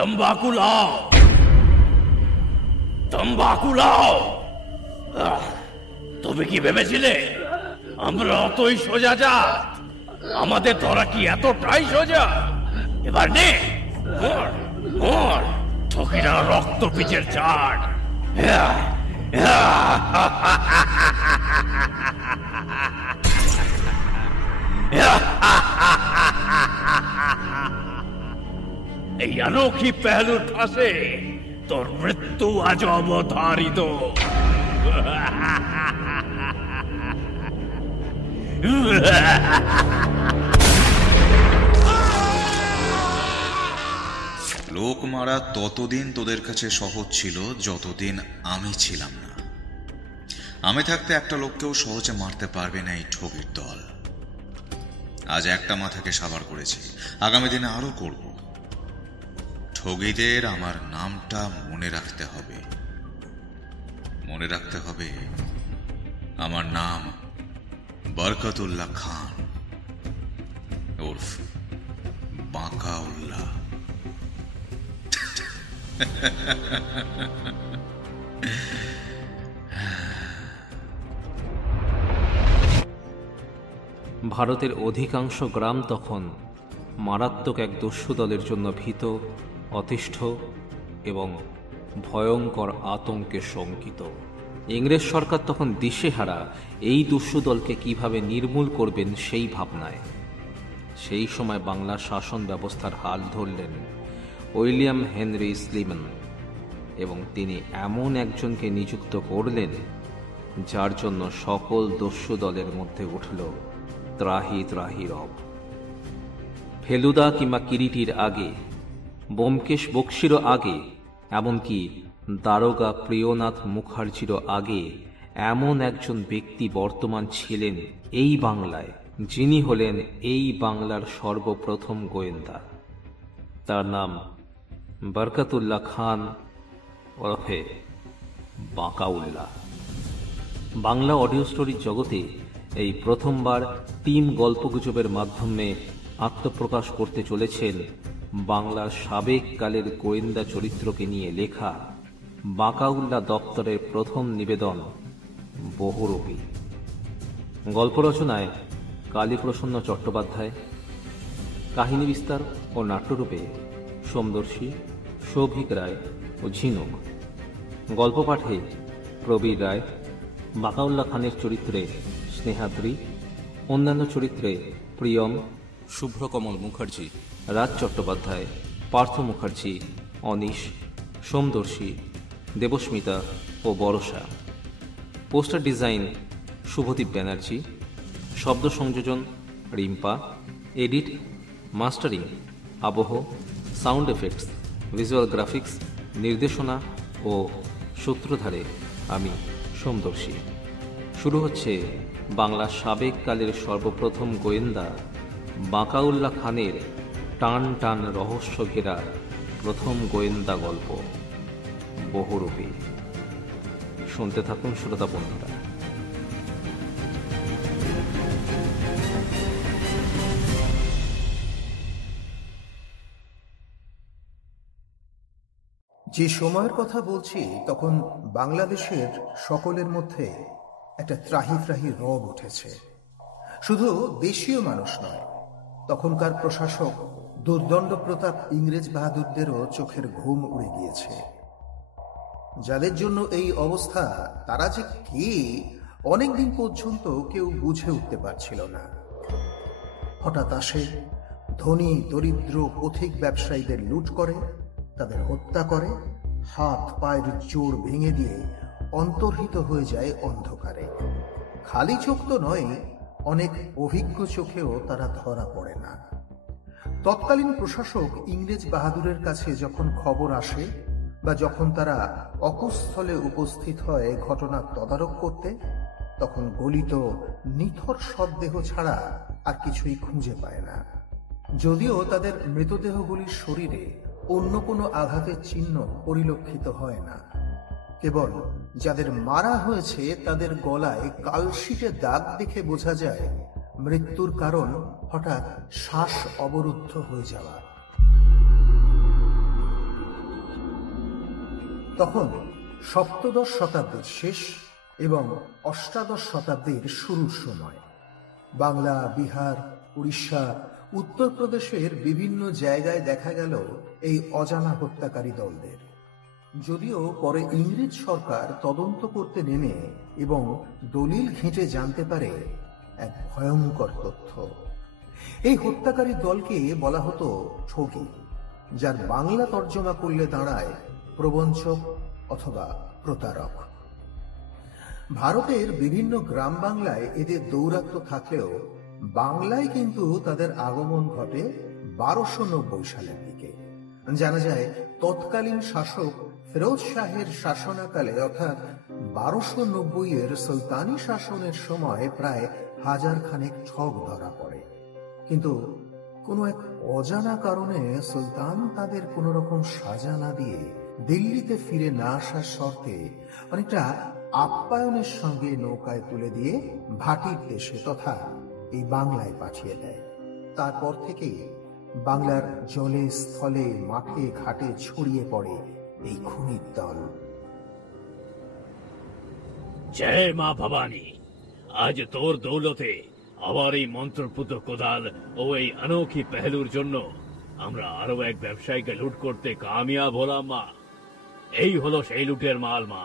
तंबाकू लाओ, तंबाकू लाओ। তুমি কি ভেবেছিলে আমরা অতই সোজা জাত? আমাদের ধরা কি এতটাই সোজা? এবার নে, ঠকিনা রক্ত পিচের চাট। এই अनोखी पहलुर फांसे তোর মৃত্যু আজ অবধারিত। লোক মারা ততদিন তোদের কাছে সহজ ছিল যতদিন আমি ছিলাম না। আমি থাকতে একটা লোককেও সহজে মারতে পারবে না এই ঠগির দল। আজ একটা মাথাকে সাবার করেছি, আগামী দিনে আরো করব। ঠগীদের আমার নামটা মনে রাখতে হবে। মনে রাখতে হবে আমার নাম বরকতউল্লাহ খান উর্ফ বাঁকাউল্লাহ। ভারতের অধিকাংশ গ্রাম তখন মারাত্মক এক দস্যু দলের জন্য ভীত, অতিষ্ঠ এবং ভয়ঙ্কর আতঙ্কে শঙ্কিত। ইংরেজ সরকার তখন দিশেহারা এই দস্যু দলকে কিভাবে নির্মূল করবেন সেই ভাবনায়। সেই সময় বাংলার শাসন ব্যবস্থার হাল ধরলেন উইলিয়াম হেনরি স্লিম্যান এবং তিনি এমন একজনকে নিযুক্ত করলেন যার জন্য সকল দস্যু দলের মধ্যে উঠল ত্রাহি ত্রাহি রব। ফেলুদা কিংবা কিরিটির আগে, ব্যোমকেশ বক্সিরও আগে, এমনকি দারোগা প্রিয়নাথ মুখার্জিরও আগে এমন একজন ব্যক্তি বর্তমান ছিলেন এই বাংলায়, যিনি হলেন এই বাংলার সর্বপ্রথম গোয়েন্দা। তার নাম বরকতউল্লাহ খান ওরফে বাঁকাউল্লাহ। বাংলা অডিও স্টোরির জগতে এই প্রথমবার টিম গল্পগুজবের মাধ্যমে আত্মপ্রকাশ করতে চলেছেন বাংলার সাবেক কালের গোয়েন্দা চরিত্রকে নিয়ে লেখা বাঁকাউল্লাহ দপ্তরের প্রথম নিবেদন বহুরূপী। গল্প রচনায় কালীপ্রসন্ন চট্টোপাধ্যায়, কাহিনী বিস্তার ও নাট্যরূপে সোমদর্শী, সৌভিক রায় ও ঝিনুক। গল্প পাঠে প্রবীর রায়, বাঁকাউল্লাহ খানের চরিত্রে স্নেহাদ্রি, অন্যান্য চরিত্রে প্রিয়ম, শুভ্রকমল মুখার্জি, রাজ চট্টোপাধ্যায়, পার্থ মুখার্জি, অনিশ, সোমদর্শী, দেবস্মিতা ও বরসা। পোস্টার ডিজাইন শুভদীপ ব্যানার্জি, শব্দ সংযোজন রিম্পা, এডিট মাস্টারিং আবহ, সাউন্ড এফেক্টস, ভিজুয়াল গ্রাফিক্স, নির্দেশনা ও সূত্রধারে আমি সোমদর্শী। শুরু হচ্ছে বাংলার সাবেক কালের সর্বপ্রথম গোয়েন্দা বাঁকাউল্লাহ খানের টান টান রহস্য ঘেরা প্রথম গোয়েন্দা গল্প বহুরূপী। শুনতে থাকুন শ্রোতা বন্ধুরা। যে সময়ের কথা বলছি তখন বাংলাদেশের সকলের মধ্যে একটা ত্রাহি ত্রাহি রব উঠেছে। শুধু দেশীয় মানুষ নয়, তখনকার প্রশাসক দুর্দণ্ড প্রতাপ ইংরেজ বাহাদুরদেরও চোখের ঘুম উড়ে গিয়েছে। যাদের জন্য এই অবস্থা তারা যে কে অনেকদিন পর্যন্ত কেউ বুঝে উঠতে পারছিল না। হঠাৎ আসে, ধনী দরিদ্র পথিক ব্যবসায়ীদের লুট করে, তাদের হত্যা করে, হাত পায়ের জোর ভেঙে দিয়ে অন্তর্হিত হয়ে যায় অন্ধকারে। খালি চোখ তো নয়, অনেক অভিজ্ঞ চোখেও তারা ধরা পড়ে না। তৎকালীন প্রশাসক ইংরেজ বাহাদুরের কাছে যখন খবর আসে বা যখন তারা অকুস্থলে উপস্থিত হয় ঘটনা তদারক করতে, তখন গলিত নিথর শবদেহ ছাড়া আর কিছুই খুঁজে পায় না। যদিও তাদের মৃতদেহগুলির শরীরে অন্য কোনো আঘাতের চিহ্ন পরিলক্ষিত হয় না, কেবল যাদের মারা হয়েছে তাদের গলায় কালশিটে দাগ দেখে বোঝা যায় মৃত্যুর কারণ হঠাৎ শ্বাস অবরুদ্ধ হয়ে যাওয়া। তখন সপ্তদশ শতাব্দীর শেষ এবং অষ্টাদশ শতাব্দীর শুরুর সময়। বাংলা, বিহার, উড়িষ্যা, উত্তরপ্রদেশের বিভিন্ন জায়গায় দেখা গেল এই অজানা হত্যাকারী দলদের। যদিও পরে ইংরেজ সরকার তদন্ত করতে নেমে এবং দলিল ঘেঁটে জানতে পারে এক ভয়ঙ্কর তথ্য। এই হত্যাকারী দলকে বলা হতো ঠগী, যার বাংলা তর্জমা করলে দাঁড়ায় প্রবঞ্চক অথবা প্রতারক। ভারতের বিভিন্ন গ্রাম বাংলায় এদের দৌরাত্ম্য থাকলেও বাংলায় কিন্তু তাদের আগমন ঘটে 1290 সালের দিকে। জানা যায় তৎকালীন শাসক ফিরোজ শাহের শাসনাকালে অর্থাৎ 1290 সুলতানি শাসনের সময় প্রায় 1000 খানেক ঠগ ধরা পড়ে। কিন্তু কোনো এক অজানা কারণে সুলতান তাদের কোন রকম সাজা না দিয়ে দিল্লিতে ফিরে না আসার শর্তে অনেকটা আপ্যায়নের সঙ্গে নৌকায় তুলে দিয়ে ভাটির দেশে তথা এই বাংলায় পাঠিয়ে দেয়। তারপর থেকেই বাংলার জলে, স্থলে, মাঠে, ঘাটে ছড়িয়ে পড়ে এই খুনির দল। জয় মা ভবানী, আজ তোর দৌলতে আবার এই মন্ত্রপুত কোদাল ও এই অনোখী পেহলুর জন্য আমরা আরো এক ব্যবসায়ীকে লুট করতে কামিয়াব হলাম মা। এই হলো সেই লুটের মাল মা,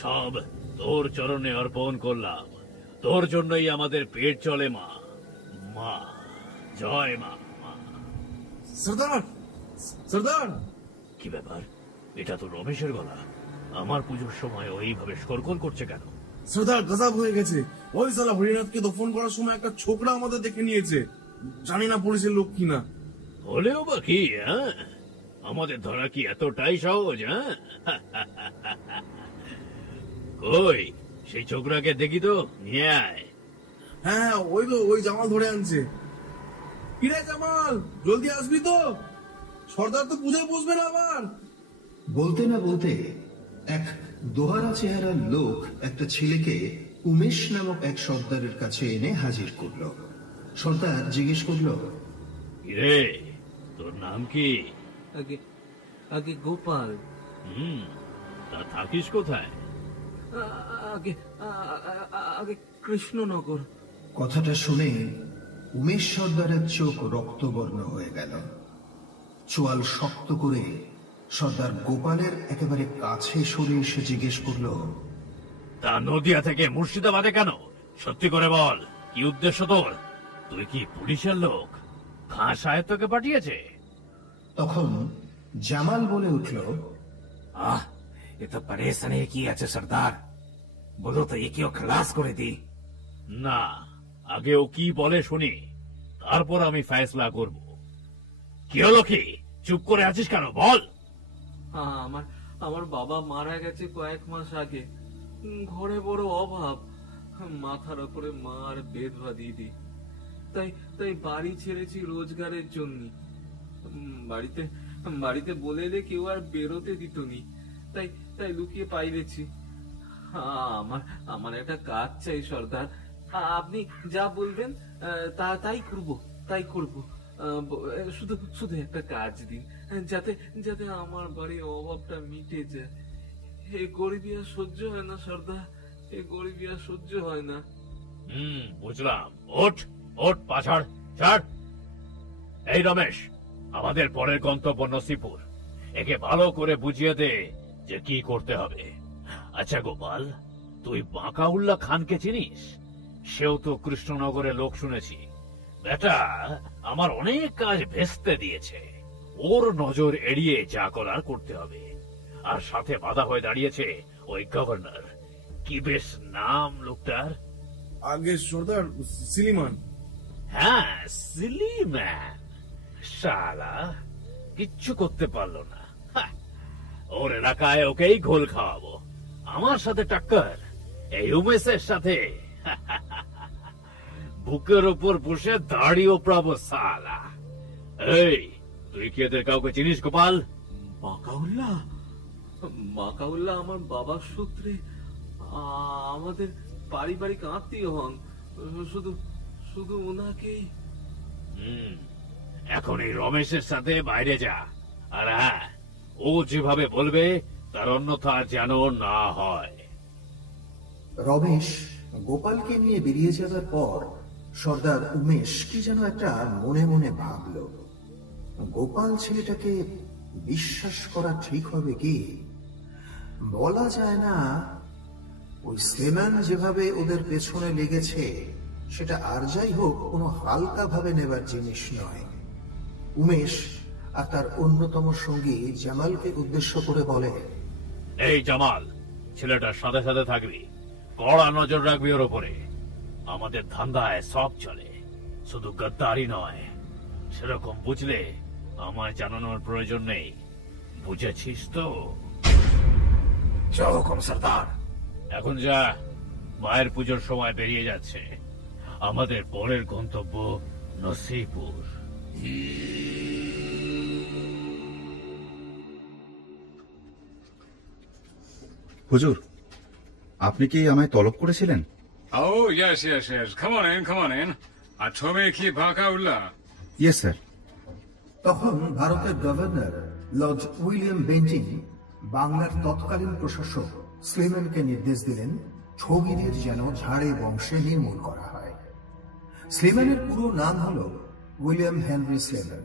সব তোর চরণে অর্পণ করলাম। তোর জন্যই আমাদের পেট চলে মা। মা জয় মা। সর্দার, সর্দার! কি ব্যাপার? এটা তো রমেশের গলা। আমার পুজোর সময় ওইভাবে শোরগোল করছে কেন? সর্দার, গজব হয়ে গেছে। ওই সালা হরিনাথকে দফন করার সময় একটা ছোকরা আমাদের দেখে নিয়েছে। জানি না পুলিশের লোক কিনা। হলেও বা কি, হ্যাঁ? আমাদের ধরা কি এতটাই সহজ? হ্যাঁ, কই সেই ছোকরাকে দেখি তো, নিয়ে আয়। হ্যাঁ, ওই তো, ওই জামাল ধরে আনছে। কিরে জামাল, জলদি আসবি তো? সর্দার তো পূজায় বসবে না আবার। বলতে না বলতে এক দোহারা চেহারার লোক একটা ছেলেকে উমেশ নামক এক সর্দারের কাছে এনে হাজির করল। সর্দার জিজ্ঞেস করল, কিরে, তোর নাম কি? আগে আগে গোপাল। তা থাকিস কোথায়? আগে আগে কৃষ্ণনগর। কথাটা শুনে উমেশ সর্দারের চোখ রক্তবর্ণ হয়ে গেল। চোয়াল শক্ত করে সর্দার গোপালের একেবারে কাছে সরে এসে জিজ্ঞেস করল, তা নদিয়া থেকে মুর্শিদাবাদে কেন? সত্যি করে বল, কি উদ্দেশ্য তোর? তুই কি পুলিশের লোক? খাঁ সাহেব তোকে পাঠিয়েছে? তখন জামাল বলে উঠল, এ তো পরেশানি কি আছে সর্দার, বলো তো একেও খালাস করে দি। না, আগে ও কি বলে শুনি, তারপর আমি ফয়সলা করব। কি হলো? কি চুপ করে আছিস কেন? বল। আমার বাবা মারা গেছে কয়েক মাস আগে। ঘরে বড় অভাব, মাথার উপরে মার বেধবা দিদি। তাই বাড়ি ছেড়েছি রোজগারের জন্য। বাড়িতে বলে এলে কেউ আর বেরোতে দিত নি, তাই লুকিয়ে পাইলেছি। আমার একটা কাজ চাই সর্দার। আপনি যা বলবেন তাই করব। শুধু একটা কাজ দিন, যাতে আমার বাড়ির অভাবটা মিটে যায়। এ গরিবি আর সহ্য হয় না সর্দার, এ গরিবি আর সহ্য হয় না। বুঝলাম। ওঠ ওঠ, পাছাড় ছাড়। এই রমেশ, আমাদের পরের গন্তব্য নসিপুর। একে ভালো করে বুঝিয়ে দে যে কি করতে হবে। আচ্ছা গোপাল, তুই বাঁকাউল্লাহ খানকে চিনিস? সেও তো কৃষ্ণনগরের লোক শুনেছি। বেটা আমার অনেক কাজ ভেস্তে দিয়েছে। ওর নজর এড়িয়ে যা করার করতে হবে। আর সাথে বাধা হয়ে দাঁড়িয়েছে ওই গভর্নর। কি বেশ নাম লোকটার? আগে সর্দার, সিলিমান। হ্যাঁ, সিলিম্যান। শালা কিচ্ছু করতে পারলো না। ওর এলাকায় ওকেই ঘোল খাওয়াবো। আমার সাথে টাক্কর এই উমেশের সাথে। বুকের ওপর বসে দাড়িও প্রাবো শালা। এই, তুই কি এদের কাউকে চিনিস গোপাল? বাঁকাউল্লাহ আমার বাবার সূত্রে আমাদের পারিবারিক আত্মীয় হন। শুধু ওনাকেই। এখন এই রমেশের সাথে বাইরে যা। আর হ্যাঁ, ও যেভাবে বলবে তার অন্যথা যেন না হয়। রমেশ গোপালকে নিয়ে বেরিয়ে যাবার পর সর্দার উমেশ কি যেন একটা মনে মনে ভাবল। গোপাল ছেলেটাকে বিশ্বাস করা ঠিক হবে কি? বলা যায় না। ওই স্লেমান যেভাবে ওদের পেছনে লেগেছে সেটা আর যাই হোক কোনো হালকা ভাবে নেবার জিনিস নয়। উমেশ আর তার অন্যতম সঙ্গী জামালকে উদ্দেশ্য করে বলে, এই জামাল, ছেলেটার সাথে সাথে থাকবি, কড়া নজর রাখবি ওর উপরে। আমাদের ধান্দায় সব চলে, শুধু গদ্দারি নয়। সেরকম বুঝলে আমায় জানানোর প্রয়োজন নেই, বুঝেছিস তো? जो हुकुम सरदार। এখন যা, মায়ের পুজোর সময় বেরিয়ে যাচ্ছে। আমাদের পরের গন্তব্য নসিপুর। হুজুর, আপনি কি আমায় তলব করেছিলেন? Oh, yes, yes, yes. Come on in, come on in. আর ছবি কি বাকাউল্লাহ? Yes sir. তখন ভারতের গভর্নর লর্ড উইলিয়াম বেন্টিং বাংলার তৎকালীন প্রশাসক স্লেমানকে নির্দেশ দিলেন ঠগীদের যেন ঝাড়ে বংশে নির্মূল করা হয়। স্লেমানের পুরো নাম হল উইলিয়াম হেনরি স্লেমান।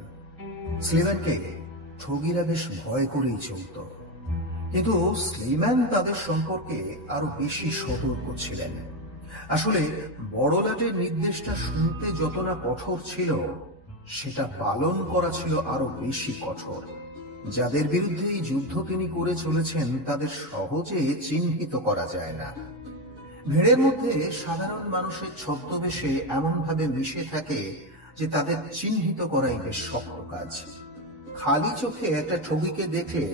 স্লেমানকে ঠগীরা বেশ ভয় করেই চলত, কিন্তু স্লেমান তাদের সম্পর্কে আরো বেশি সতর্ক ছিলেন। আসলে বড়লাটের নির্দেশটা শুনতে যত না কঠোর ছিল, সেটা পালন করা ছিল আরো বেশি কঠোর। যাদের বিরুদ্ধে এই যুদ্ধ তিনি করে চলেছেন তাদের সহজে চিহ্নিত করা যায় না। ভিড়ের মধ্যে সাধারণ মানুষের ছদ্মবেশে এমন ভাবে মিশে থাকে যে তাদের চিহ্নিত করাই বেশ শক্ত কাজ। খালি চোখে একটা ঠগীকে দেখে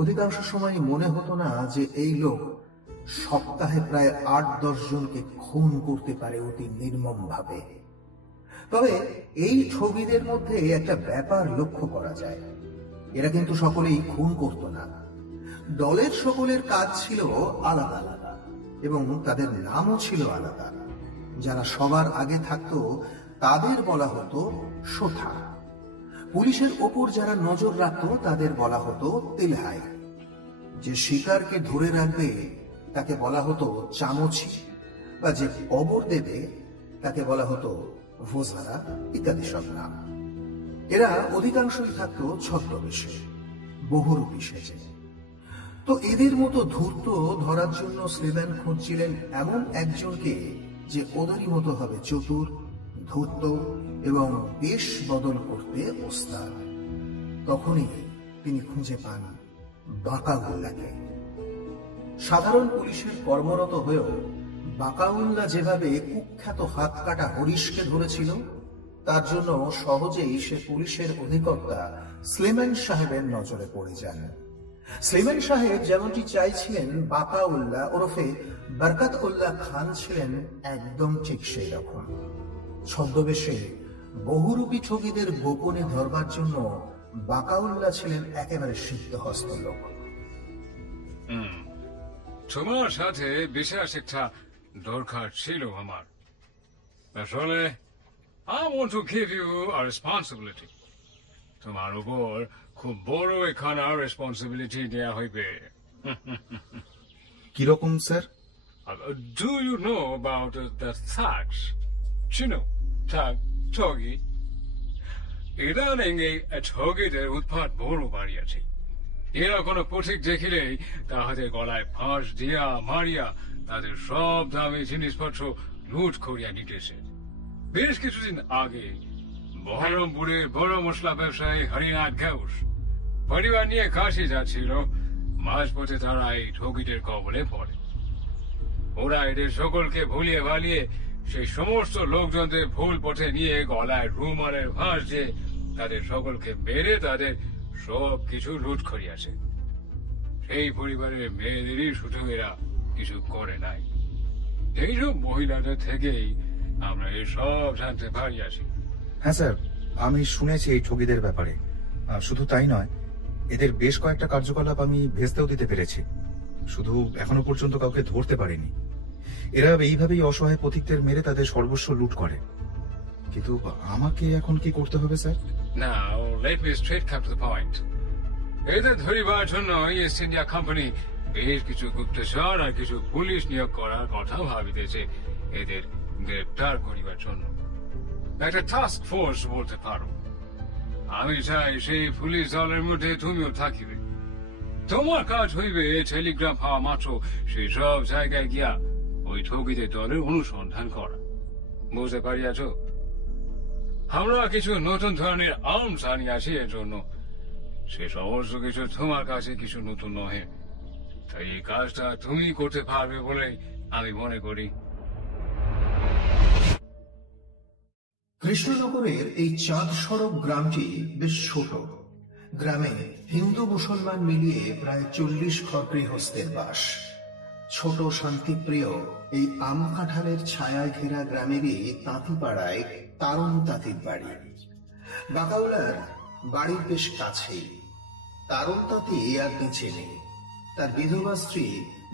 অধিকাংশ সময় মনে হতো না যে এই লোক সপ্তাহে প্রায় ৮-১০ জনকে খুন করতে পারে অতি নির্মম ভাবে। তবে এই ঠগীদের মধ্যে একটা ব্যাপার লক্ষ্য করা যায়, এরা কিন্তু সকলেই খুন করত না। দলের সকলের কাজ ছিল আলাদা আলাদা এবং তাদের নামও ছিল আলাদা। যারা সবার আগে থাকতো তাদের বলা হতো শোথা। পুলিশের ওপর যারা নজর রাখতো তাদের বলা হতো তেলহাই। যে শিকারকে ধরে রাখবে তাকে বলা হতো চামচি, বা যে কবর দেবে তাকে বলা হতো ভোজারা, ইত্যাদি সব নাম। এরা অধিকাংশই থাকতো ছদ্মবেশে, বহুরূপী সেজে। তো এদের মতো ধূর্ত ধরার জন্য স্লেমান খুঁজছিলেন এমন একজনকে যে ওদেরই মতো হবে চতুর, ধূর্ত এবং বেশ বদল করতে ওস্তাদ। তখনই তিনি খুঁজে পান বাকাউল্লাহকে। সাধারণ পুলিশের কর্মরত হয়েও বাকাউল্লাহ যেভাবে কুখ্যাত হাত কাটা হরিশকে ধরেছিল, তার জন্য সহজেই সে পুলিশের অধিকর্তা স্লেমান সাহেবের নজরে পড়ে যান। স্লেমান সাহেব যেমনটি চাইছিলেন, বাকাউল্লাহ ওরফে বরকতউল্লাহ খান ছিলেন একদম ঠিক সেই রকম। ছদ্মবেশে বহুরূপী ঠগীদের গোপনে ধরবার জন্য বাকাউল্লাহ ছিলেন একেবারে সিদ্ধহস্ত লোক। তোমার সাথে বিশেষ একটা দরকার ছিল আমার। আসলে I want to give you a responsibility. তোমার উপর খুব বড় একখানা রেসপন্সিবিলিটি দেওয়া হইবে। কিরকম sir? Do you know about the thugs? চিনো ঠগ, ঠগি? ইদানিং এই ঠগিদের উৎপাত বড় বাড়িয়াছে। এরা কোনো পথিক দেখিলেই তাহাদের গলায় ফাঁস দিয়া মারিয়া তাদের সব দামি জিনিসপত্র লুট করিয়া নিতেছে। বেশ কিছুদিন আগে বহরমপুরের বড় মশলা ব্যবসায়ী হরিনাথ ঘোষ পরিবার নিয়ে কাশি যাচ্ছিল। মাঝপথে তারা এই ঠগিদের কবলে পড়ে। ওরা এদের সকলকে ভুলিয়ে ভালিয়ে সেই সমস্ত লোকজনদের ভুল পথে নিয়ে গলায় রুমালের ফাঁস দিয়ে তাদের সকলকে মেরে তাদের সব কিছু লুট করিয়াছে। সেই পরিবারের মেয়েদেরই শুধু এরা কিছু করে নাই। এইসব মহিলাদের থেকেই আমরা এসব জানতে পারিয়াছি। হ্যাঁ স্যার, আমি শুনেছি এই ঠগীদের ব্যাপারে। শুধু তাই নয়, এদের বেশ কয়েকটা কার্যকলাপ আমি ভেস্তেও দিতে পেরেছি। শুধু এখনো পর্যন্ত কাউকে ধরতে পারিনি। এরা এইভাবেই অসহায় পথিকদের মেরে তাদের সর্বস্ব লুট করে। কিন্তু আমাকে এখন কি করতে হবে sir? Now, let me straight come to the point. এদের ধরিবার জন্য ইস্ট ইন্ডিয়া কোম্পানি বেশ কিছু গুপ্তচর আর কিছু পুলিশ নিয়োগ করার কথা ভাবিতেছে এদের গ্রেপ্তার করিবার জন্য। একটা টাস্ক ফোর্স বলতে পারো। আমি চাই সেই পুলিশ দলের মধ্যে তুমিও থাকিবে। তোমার কাজ হইবে টেলিগ্রাম পাওয়া মাত্র সেই সব জায়গায় গিয়া ওই ঠগীদের দলের অনুসন্ধান করা। বুঝতে পারিয়াছ? আমরা কিছু নতুন ধরনের আর্মস আনিয়াছি এর জন্য। সে সমস্ত কিছু তোমার কাছে কিছু নতুন নহে, তাই এই কাজটা তুমি করতে পারবে বলেই আমি মনে করি। কৃষ্ণনগরের এই চাঁদ সড়ক গ্রামটি বেশ ছোট। গ্রামে হিন্দু মুসলমান মিলিয়ে প্রায় 40 ঘর গৃহস্থের বাস। ছোট শান্তিপ্রিয় এই আম কাঁঠালের ছায়ায় ঘেরা গ্রামেরই তাঁতিপাড়ায় তারণ তাঁতির বাড়ি। বাকাউলার বাড়ির বেশ কাছেই। তারণ তাঁতি আর বেঁচে নেই। তার বিধবা স্ত্রী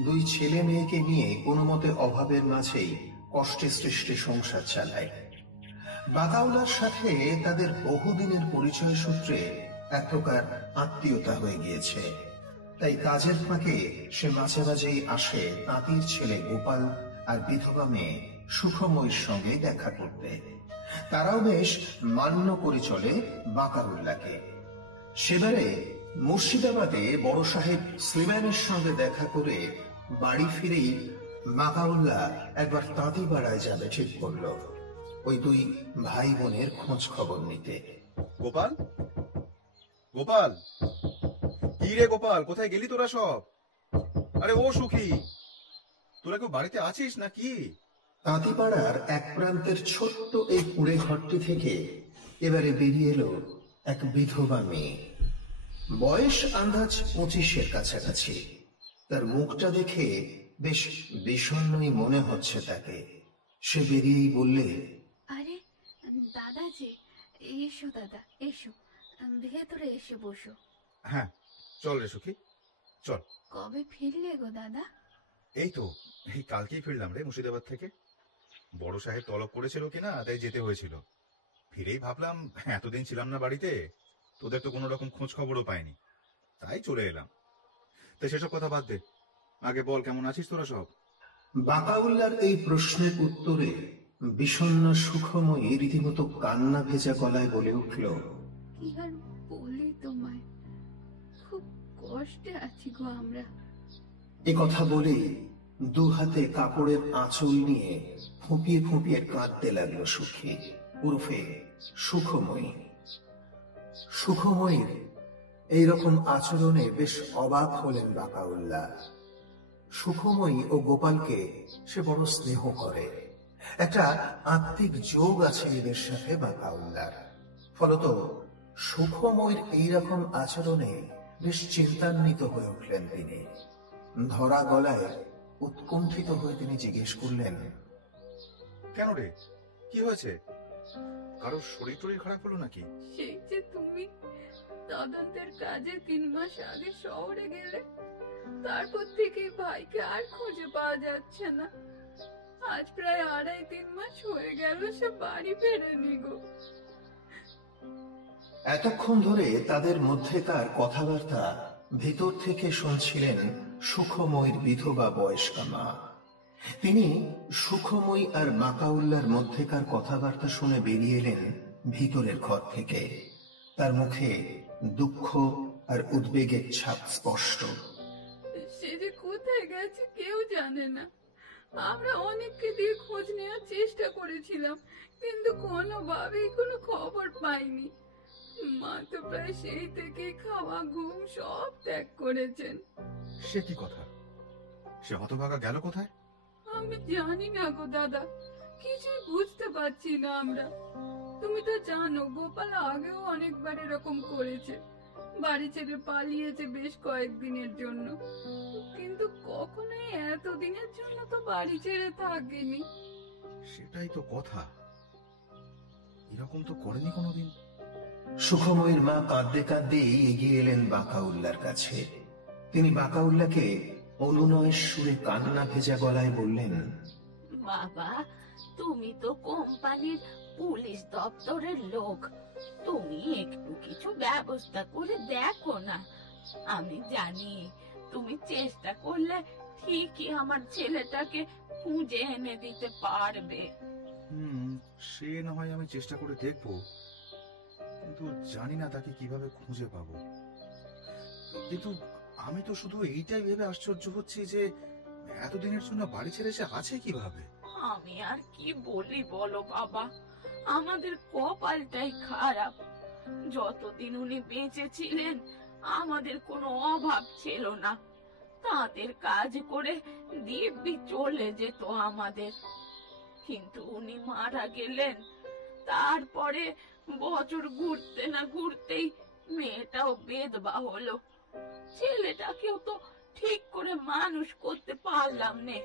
2 ছেলে মেয়েকে নিয়ে কোনো মতে অভাবের মাঝেই কষ্টে সৃষ্টে সংসার চালায়। বাকাউলার সাথে তাদের বহুদিনের পরিচয় সূত্রে এক প্রকার আত্মীয়তা হয়ে গিয়েছে। তাই কাজের ফাঁকে সে মাঝে মাঝেই আসে তাঁতির ছেলে গোপাল আর বিধবা মেয়ে সুখময়ীর সঙ্গে দেখা করতে। তারাও বেশ মান্য করে চলে বাকাউল্লাকে। সেবারে মুর্শিদাবাদে বড় সাহেব স্লিম্যানের সঙ্গে দেখা করে বাড়ি ফিরেই বাকাউল্লা একবার তাঁতিপাড়ায় যাবে ঠিক করল, ওই 2 ভাই বোনের খোঁজ খবর নিতে। গোপাল, গোপাল, কি রে গোপাল, কোথায় গেলি তোরা সব? আরে ও সুখী, তোরা কেউ বাড়িতে আছিস নাকি? তাঁতিপাড়ার এক প্রান্তের ছোট্ট এই কুঁড়ে ঘরটি থেকে এবারে বেরিয়ে এলো এক বিধবা মেয়ে। বয়স আন্দাজ 25-এর কাছাকাছি। তার মুখটা দেখে বেশ বিষণ্ণই মনে হচ্ছে তাকে। সে বেরিয়েই বললে, আরে দাদা যে, এসো দাদা, এসো ভেতরে এসে বসো। হ্যাঁ চল রে সুখী, চল। কবে ফিরলে গো দাদা? এই তো এই কালকেই ফিরলাম রে মুর্শিদাবাদ থেকে। বড় সাহেব তলব করেছিল কিনা তাই যেতে হয়েছিল। ফিরেই ভাবলাম এতদিন ছিলাম না বাড়িতে, তোদের তো কোনো রকম খোঁজ খবরও পাইনি, তাই চলে এলাম। তাই সেসব কথা বাদ দে, আগে বল কেমন আছিস তোরা সব? বাকাউল্লার এই প্রশ্নের উত্তরে বিষণ্ণ সুখময়ী রীতিমতো কান্না ভেজা গলায় বলে উঠল, কি আর বলি তোমায়, খুব কষ্টে আছি গো আমরা। এ কথা বলে 2 হাতে কাপড়ের আঁচল নিয়ে ফুঁপিয়ে ফুঁপিয়ে কাঁদতে লাগলো সুখী ওরফে সুখময়ী। সুখময়ীর এইরকম আচরণে বেশ অবাক হলেন বাকাউল্লা। সুখময়ী ও গোপালকে সে বড় স্নেহ করে। একটা আত্মিক যোগ আছে এদের সাথে বাকাউল্লার। ফলত সুখময়ীর এইরকম আচরণে বেশ চিন্তান্বিত হয়ে উঠলেন তিনি। ধরা গলায় উৎকণ্ঠিত হয়ে তিনি জিজ্ঞেস করলেন, কেন রে, কি হয়েছে? কারোর শরীর টরীর খারাপ হলো নাকি? সেই যে তুমি তদন্তের কাজে 3 মাস আগে শহরে গেলে, তারপর থেকে ভাইকে আর খুঁজে পাওয়া যাচ্ছে না। আজ প্রায় 2.5-3 মাস হয়ে গেল সে বাড়ি ফেরেনি গো। এতক্ষণ ধরে তাদের মধ্যেকার কথাবার্তা ভিতর থেকে শুনছিলেন সুখময়ীর বিধবা বয়স্কা মা। তিনি সুখময়ী আর বাকাউল্লার মধ্যেকার কথাবার্তা শুনে বেরিয়ে এলেন ভিতরের ঘর থেকে। তার মুখে দুঃখ আর উদ্বেগের ছাপ স্পষ্ট। সে যে কোথায় গেছে কেউ জানে না। আমরা অনেককে দিয়ে খোঁজ নেওয়ার চেষ্টা করেছিলাম, কিন্তু কোনোভাবেই কোনো খবর পাইনি। মা তো প্রায় সেই থেকে খাওয়া ঘুম সব ত্যাগ করেছেন। সে কি কথা? সে হতভাগা গেল কোথায়? আমি জানি না গো দাদা, কিছুই বুঝতে পারছি না আমরা। তুমি তো জানো গোপাল আগেও অনেকবার এরকম করেছে, বাড়ি ছেড়ে পালিয়েছে বেশ কয়েকদিনের জন্য, কিন্তু কখনোই এতদিনের জন্য তো বাড়ি ছেড়ে থাকেনি। সেটাই তো কথা, এরকম তো করেনি কোনোদিন। সুখময়ীর মা কাঁদতে কাঁদতেই এগিয়ে এলেন বাকাউল্লার কাছে। তিনি বাকাউল্লাকে অনুনয়ের সুরে কান্না ভেজা গলায় বললেন, বাবা, তুমি তো কোম্পানির পুলিশ দপ্তরের লোক, তুমি একটু কিছু ব্যবস্থা করে দেখো না। আমি জানি তুমি চেষ্টা করলে ঠিকই আমার ছেলেটাকে খুঁজে এনে দিতে পারবে। সে না হয় আমি চেষ্টা করে দেখবো, কিন্তু জানি না তাকে কিভাবে খুঁজে পাবো। কিন্তু আমি তো শুধু এইটাই ভেবে আশ্চর্য হচ্ছি যে এতদিনের জন্য বাড়ি ছেড়ে সে আছে কিভাবে। আমি আর কি বলি বলো বাবা, আমাদের কপালটাই খারাপ। যতদিন উনি বেঁচে ছিলেন আমাদের কোনো অভাব ছিল না, তাদের কাজ করে দিব্যি চলে যেত আমাদের। কিন্তু উনি মারা গেলেন, তারপরে বছর ঘুরতে না ঘুরতেই মেয়েটাও বেদবা হলো। ছেলেটাকেও তো ঠিক করে মানুষ করতে পারলাম না।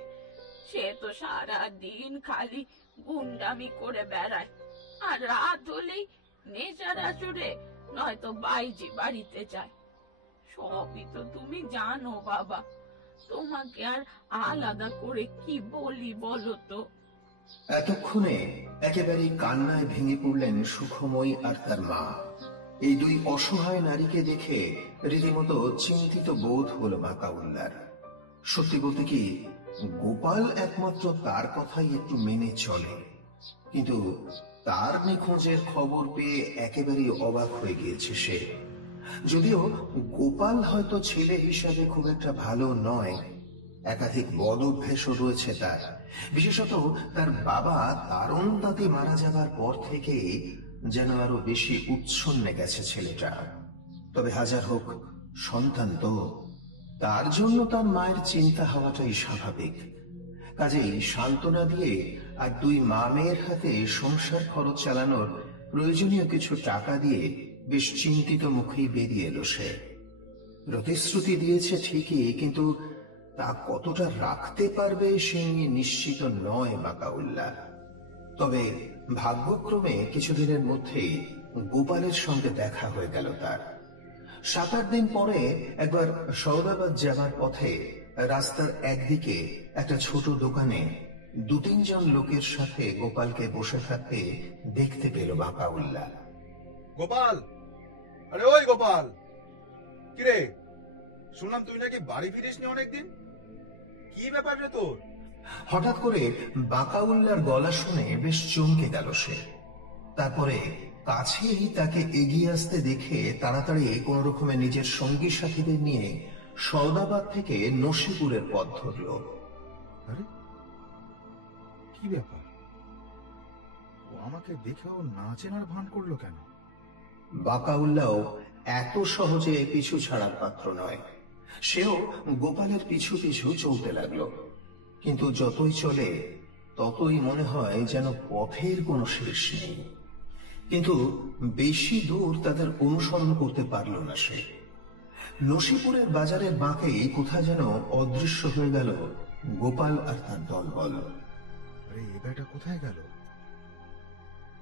সে তো সারা দিন খালি গুন্ডামি করে বেড়ায়, আর রাত হলেই নেশার আসরে নয়তো বাইজি বাড়িতে যায়। সবই তো তুমি জানো বাবা, তোমাকে আর আলাদা করে কি বলি বলো তো। এতক্ষণে একেবারে কান্নায় ভেঙে পড়লেন সুখময়ী আর তার মা। এই দুই অসহায় নারীকে দেখে রীতিমতো চিন্তিত বোধ হলো বাকাউল্লার। সত্যি বলতে কি, গোপাল একমাত্র তার কথাই একটু মেনে চলে, কিন্তু তার নিখোঁজের খবর পেয়ে একেবারে অবাক হয়ে গিয়েছে সে। যদিও গোপাল হয়তো ছেলে হিসাবে খুব একটা ভালো নয়, একাধিক বদ অভ্যেসও রয়েছে তার। বিশেষত তার বাবা দারুণ দাঁতে মারা যাবার পর থেকে যেন আরো বেশি উচ্ছন্নে গেছে ছেলেটা। তবে হাজার হোক সন্তান তো, তার জন্য তার মায়ের চিন্তা হওয়াটাই স্বাভাবিক। কাজেই সান্ত্বনা দিয়ে আর দুই মা মেয়ের হাতে সংসার খরচ চালানোর প্রয়োজনীয় কিছু টাকা দিয়ে বেশ চিন্তিত মুখেই বেরিয়ে এলো সে। প্রতিশ্রুতি দিয়েছে ঠিকই, কিন্তু তা কতটা রাখতে পারবে সে নিয়ে নিশ্চিত নয় বাকাউল্লাহ। তবে ভাগ্যক্রমে কিছুদিনের মধ্যেই গোপালের সঙ্গে দেখা হয়ে গেল তার। 7-8 দিন পরে একবার সৌদাবাদ যাবার পথে রাস্তার একদিকে একটা ছোট দোকানে 2-3 জন লোকের সাথে গোপালকে বসে থাকতে দেখতে পেল বাকাউল্লাহ। গোপাল, আরে ওই গোপাল, কিরে শুনলাম তুই নাকি বাড়ি ফিরিসনি অনেকদিন, কি ব্যাপার রে তোর? হঠাৎ করে বাকাউল্লার গলা শুনে বেশ চমকে গেল সে। তারপরে কাছেই তাকে এগিয়ে আসতে দেখে তাড়াতাড়ি কোন রকমে নিজের সঙ্গী সাথীদের নিয়ে সৌদাবাদ থেকে নসিপুরের পথ ধরল। আরে কি ব্যাপার, ও আমাকে দেখেও না চেনার ভান করলো কেন? বাকাউল্লাহ এত সহজে পিছু ছাড়ার পাত্র নয়। সেও গোপালের পিছু পিছু চলতে লাগলো, কিন্তু যতই চলে ততই মনে হয় যেন পথের কোনো শেষ নেই। কিন্তু বেশি দূর তাদের অনুসরণ করতে পারল না সে। নসিপুরের বাজারের বাঁকে কোথায় যেন অদৃশ্য হয়ে গেল গোপাল আর তার দলবল। আরে এ বেটা কোথায় গেল?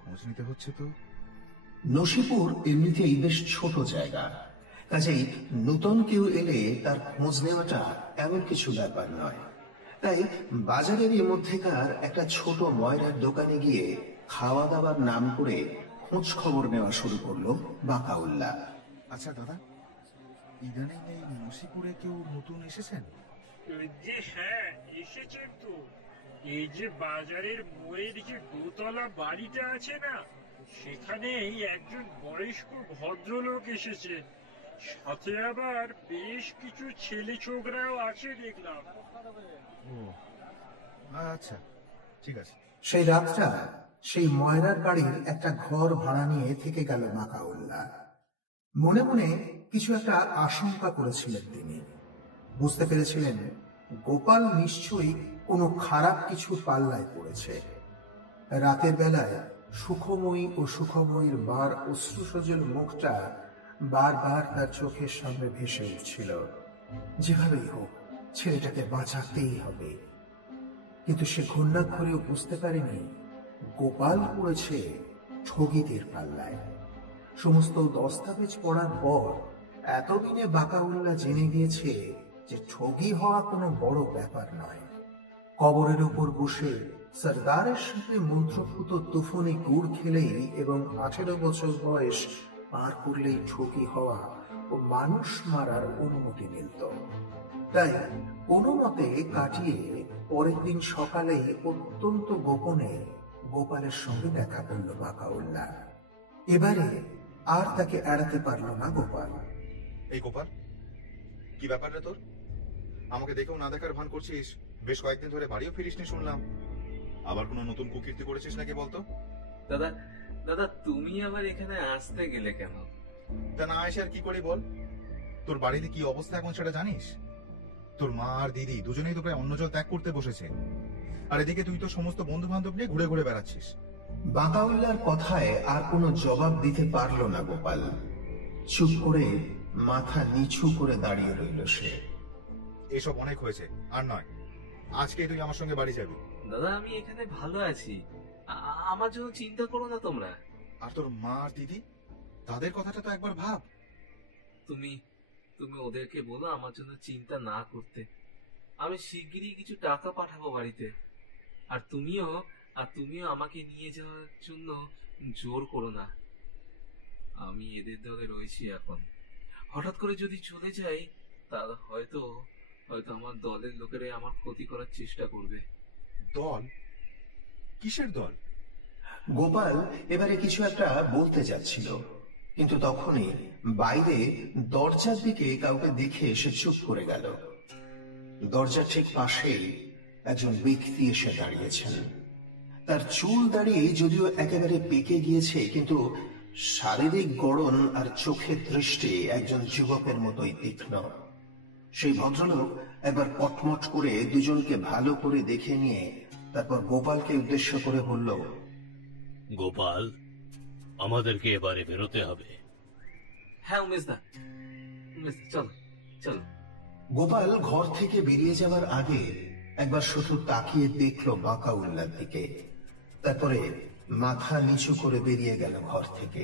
খোঁজ নিতে হচ্ছে তো। নসিপুর এমনিতেই বেশ ছোট জায়গা, কাজেই নতুন কেউ এলে তার খোঁজ নেওয়াটা এমন কিছু ব্যাপার নয়। তাই বাজারের মধ্যেকার একটা ছোট ময়রার দোকানে গিয়ে খাওয়া দাওয়ার নাম করে খোঁজ খবর নেওয়া শুরু করলো বাকাউল্লাহ। আচ্ছা দাদা, ইদানিং এই নসিপুরে কেউ নতুন এসেছেন? যে হ্যাঁ এসেছেন তো। এই যে বাজারের মোড়ের যে দোতলা বাড়িটা আছে না, সেখানে একজন বয়স্ক ভদ্রলোক এসেছেন, সাথে আবার বেশ কিছু ছেলে ছোকরাও আছে দেখলাম। ও আচ্ছা, ঠিক আছে। সেই রাতটা সেই ময়রার বাড়ির একটা ঘর ভাড়া নিয়ে থেকে গেল বাকাউল্লাহ। মনে মনে কিছু একটা আশঙ্কা করেছিলেন তিনি। বুঝতে পেরেছিলেন গোপাল নিশ্চয়ই কোনো খারাপ কিছু পাল্লায় পড়েছে। রাতের বেলায় সুখময়ী ও সুখময়ীর মার অশ্রুসজল মুখটা বারবার তার চোখের সামনে ভেসে উঠছিল। যেভাবেই হোক ছেলেটাকে বাঁচাতেই হবে। কিন্তু সে ঘূর্ণাক্ষরেও বুঝতে পারেনি গোপাল পড়েছে ঠগীদের পাল্লায়। সমস্ত দস্তাবেজ পড়ার পর এতদিনে বাকাউল্লাহ জেনে গিয়েছে যে ঠগী হওয়া কোনো বড় ব্যাপার নয়। কবরের উপর বসে সরদারের সাথে মন্ত্রপুত তুফানি গুড় খেলেই এবং 18 বছর বয়স পার করলেই ঠগী হওয়া ও মানুষ মারার অনুমতি মিলত। তাই কোনো মতে কাটিয়ে পরের দিন সকালে অত্যন্ত গোপনে গোপালের সঙ্গে দেখা করল বাকাউল্লাহ। এবারে আর তাকে এড়াতে পারল না গোপাল। এই গোপাল, কি ব্যাপার রে তোর? আমাকে দেখেও না দেখার ভান করছিস, বেশ কয়েকদিন ধরে বাড়িও ফিরিসনি শুনলাম। আবার কোনো নতুন কুকীর্তি করেছিস নাকি বলতো? দাদা দাদা, তুমি আবার এখানে আসতে গেলে কেন? তা না এসে আর কি করি বল? তোর বাড়িতে কি অবস্থা এখন সেটা জানিস? তোর মা আর দিদি দুজনেই তো প্রায় অন্নজল ত্যাগ করতে বসেছে, আর এদিকে তুই তো সমস্ত বন্ধু বান্ধব নিয়ে ঘুরে ঘুরে বেড়াচ্ছিস। বাকাউল্লাহর কথায় আর কোনো জবাব দিতে পারল না গোপাল। চুপ করে মাথা নিচু করে দাঁড়িয়ে রইল সে। এসব অনেক হয়েছে, আর নয়। আজকে তুই আমার সঙ্গে বাড়ি যাবি। দাদা, আমি এখানে ভালো আছি, আমার জন্য চিন্তা করো না তোমরা। আর তোর মা আর দিদি, তাদের কথাটা তো একবার ভাব। তুমি তুমি ওদেরকে বলো আমার জন্য চিন্তা না করতে। আমি শিগগিরই কিছু টাকা পাঠাবো বাড়িতে। আর তুমিও আমাকে নিয়ে যাওয়ার জন্য জোর করো না। আমি এদের দলে রয়েছি এখন। হঠাৎ করে যদি চলে যাই, তাহলে হয়তো আমার দলের লোকেরা আমার ক্ষতি করার চেষ্টা করবে। দল? কিসের দল? গোপাল এবারে কিছু একটা বলতে যাচ্ছিল, কিন্তু তখনই বাইরে দরজার দিকে কাউকে দেখে এসে চুপ করে গেল। দরজার ঠিক পাশেই একজন ব্যক্তি এসে দাঁড়িয়েছেন। তার চুল দাঁড়িয়ে যদিও একেবারে পেকে গিয়েছে, কিন্তু শারীরিক গড়ন আর চোখের দৃষ্টি একজন যুবকের মতোই তীক্ষ্ণ। সেই ভদ্রলোক একবার কটমট করে দুজনকে ভালো করে দেখে নিয়ে তারপর গোপালকে উদ্দেশ্য করে বলল, গোপাল, আমাদেরকে এবারে বেরোতে হবে। হ্যাঁ উমেশদা, চলো চলো। গোপাল ঘর থেকে বেরিয়ে যাওয়ার আগে একবার শুধু তাকিয়ে দেখল বাকাউল্লাহর দিকে, তারপরে মাথা নিচু করে বেরিয়ে গেল ঘর থেকে।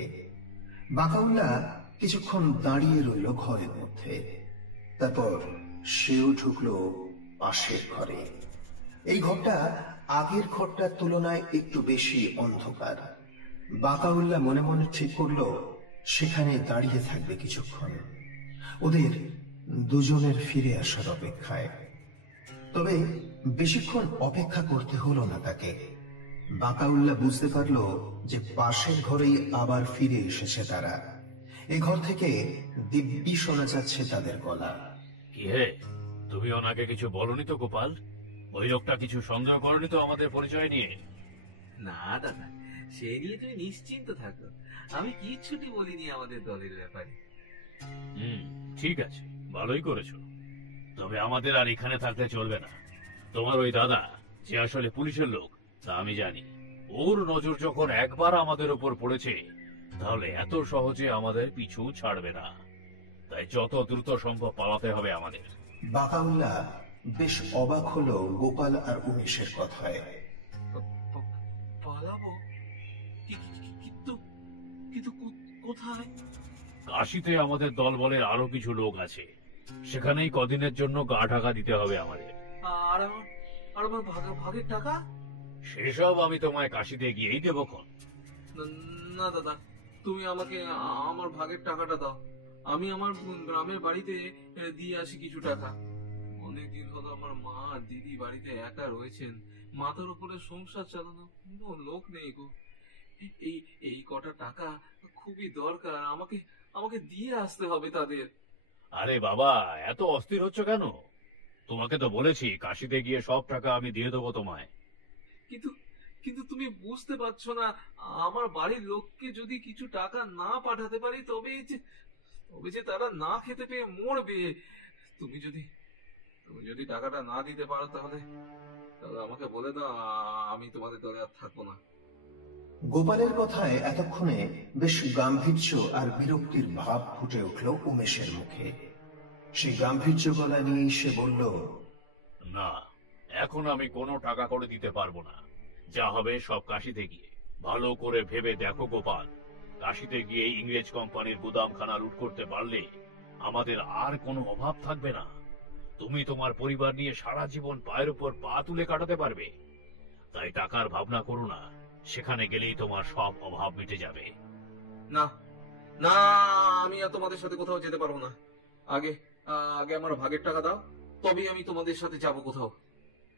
বাকাউল্লাহ কিছুক্ষণ দাঁড়িয়ে রইল ঘরের মধ্যে, তারপর সেও ঢুকলো পাশের ঘরে। এই ঘরটা আগের ঘরটার তুলনায় একটু বেশি অন্ধকার। বাকাউল্লাহ মনে মনে ঠিক করলো সেখানে দাঁড়িয়ে থাকবে কিছুক্ষণ, ওদের দুজনের ফিরে আসার অপেক্ষায়। তবে বেশিক্ষণ অপেক্ষা করতে হলো না তাকে। বাকাউল্লাহ বুঝতে পারলো যে পাশের ঘরেই আবার ফিরে এসেছে তারা। এই ঘর থেকে দিব্যি শোনা যাচ্ছে তাদের গলা। কি হে, তুমি ওনাকে কিছু বলনি তো গোপাল? ওই লোকটা কিছু সন্দেহ করেনি তো আমাদের পরিচয় নিয়ে? না দাদা, সে নিয়ে তুমি নিশ্চিন্ত থাকো, আমি কিচ্ছুটি বলিনি আমাদের দলের ব্যাপারে। ঠিক আছে, ভালোই করেছো। তবে আমাদের আর এখানে থাকলে চলবে না। তোমার ওই দাদা যে আসলে পুলিশের লোক তা আমি জানি। ওর নজর যখন একবার আমাদের উপর পড়েছে, তাহলে এত সহজে আমাদের পিছু ছাড়বে না। তাই যত দ্রুত সম্ভব পালাতে হবে আমাদের। বাকাউল্লাহ বেশ অবাক হলো গোপাল আর উমেশের কথায়। পালাবো? কিন্তু কোথায়? কাশিতে আমাদের দলবলের আরো কিছু লোক আছে, সেখানেই কদিনের জন্য গা ঢাকা দিতে হবে আমাদের। আর আমার ভাগের টাকা? সেসব আমি তোমায় কাশিতে গিয়েই দেবো। না দাদা, তুমি আমাকে আমার ভাগের টাকাটা দাও। আমি আমার গ্রামের বাড়িতে দিয়ে আসি কিছু টাকা। অনেকদিন হলো আমার মা আর দিদি বাড়িতে একা রয়েছেন, মাথার উপরে সংসার চালানো কোনো লোক নেই গো। এই কটা টাকা খুবই দরকার, আমাকে দিয়ে আসতে হবে তাদের। আরে বাবা, এত অস্থির হচ্ছ কেন? তোমাকে তো বলেছি কাশিতে গিয়ে সব টাকা আমি দিয়ে দেবো তোমায়। কিন্তু তুমি বুঝতে পারছো না, আমার বাড়ির লোককে যদি কিছু টাকা না পাঠাতে পারি তবে যে তারা না খেতে পেয়ে মরবে। তুমি যদি টাকাটা না দিতে পারো তাহলে আমাকে বলে দাও, আমি তোমাদের দলে আর থাকবো না। গোপালের কথায় এতক্ষণে বেশ গাম্ভীর্য আর বিরক্তির ভাব ফুটে উঠল উমেশের মুখে। সেই গাম্ভীর্য গলা নিয়েই সে বলল, না, এখন আমি কোনো টাকা করে দিতে পারবো না। যা হবে সব কাশিতে গিয়ে। ভালো করে ভেবে দেখো গোপাল, কাশিতে গিয়ে ইংরেজ কোম্পানির গুদামখানা লুট করতে পারলে আমাদের আর কোনো অভাব থাকবে না। তুমি তোমার পরিবার নিয়ে সারা জীবন পায়ের উপর পা তুলে কাটাতে পারবে। তাই টাকার ভাবনা করো না, সেখানে গেলেই তোমার সব অভাব মিটে যাবে। না না, আমি আর তোমাদের সাথে কোথাও যেতে পারবো না। আগে আগে আমার ভাগের টাকা দাও, তবেই আমি তোমাদের সাথে যাবো কোথাও।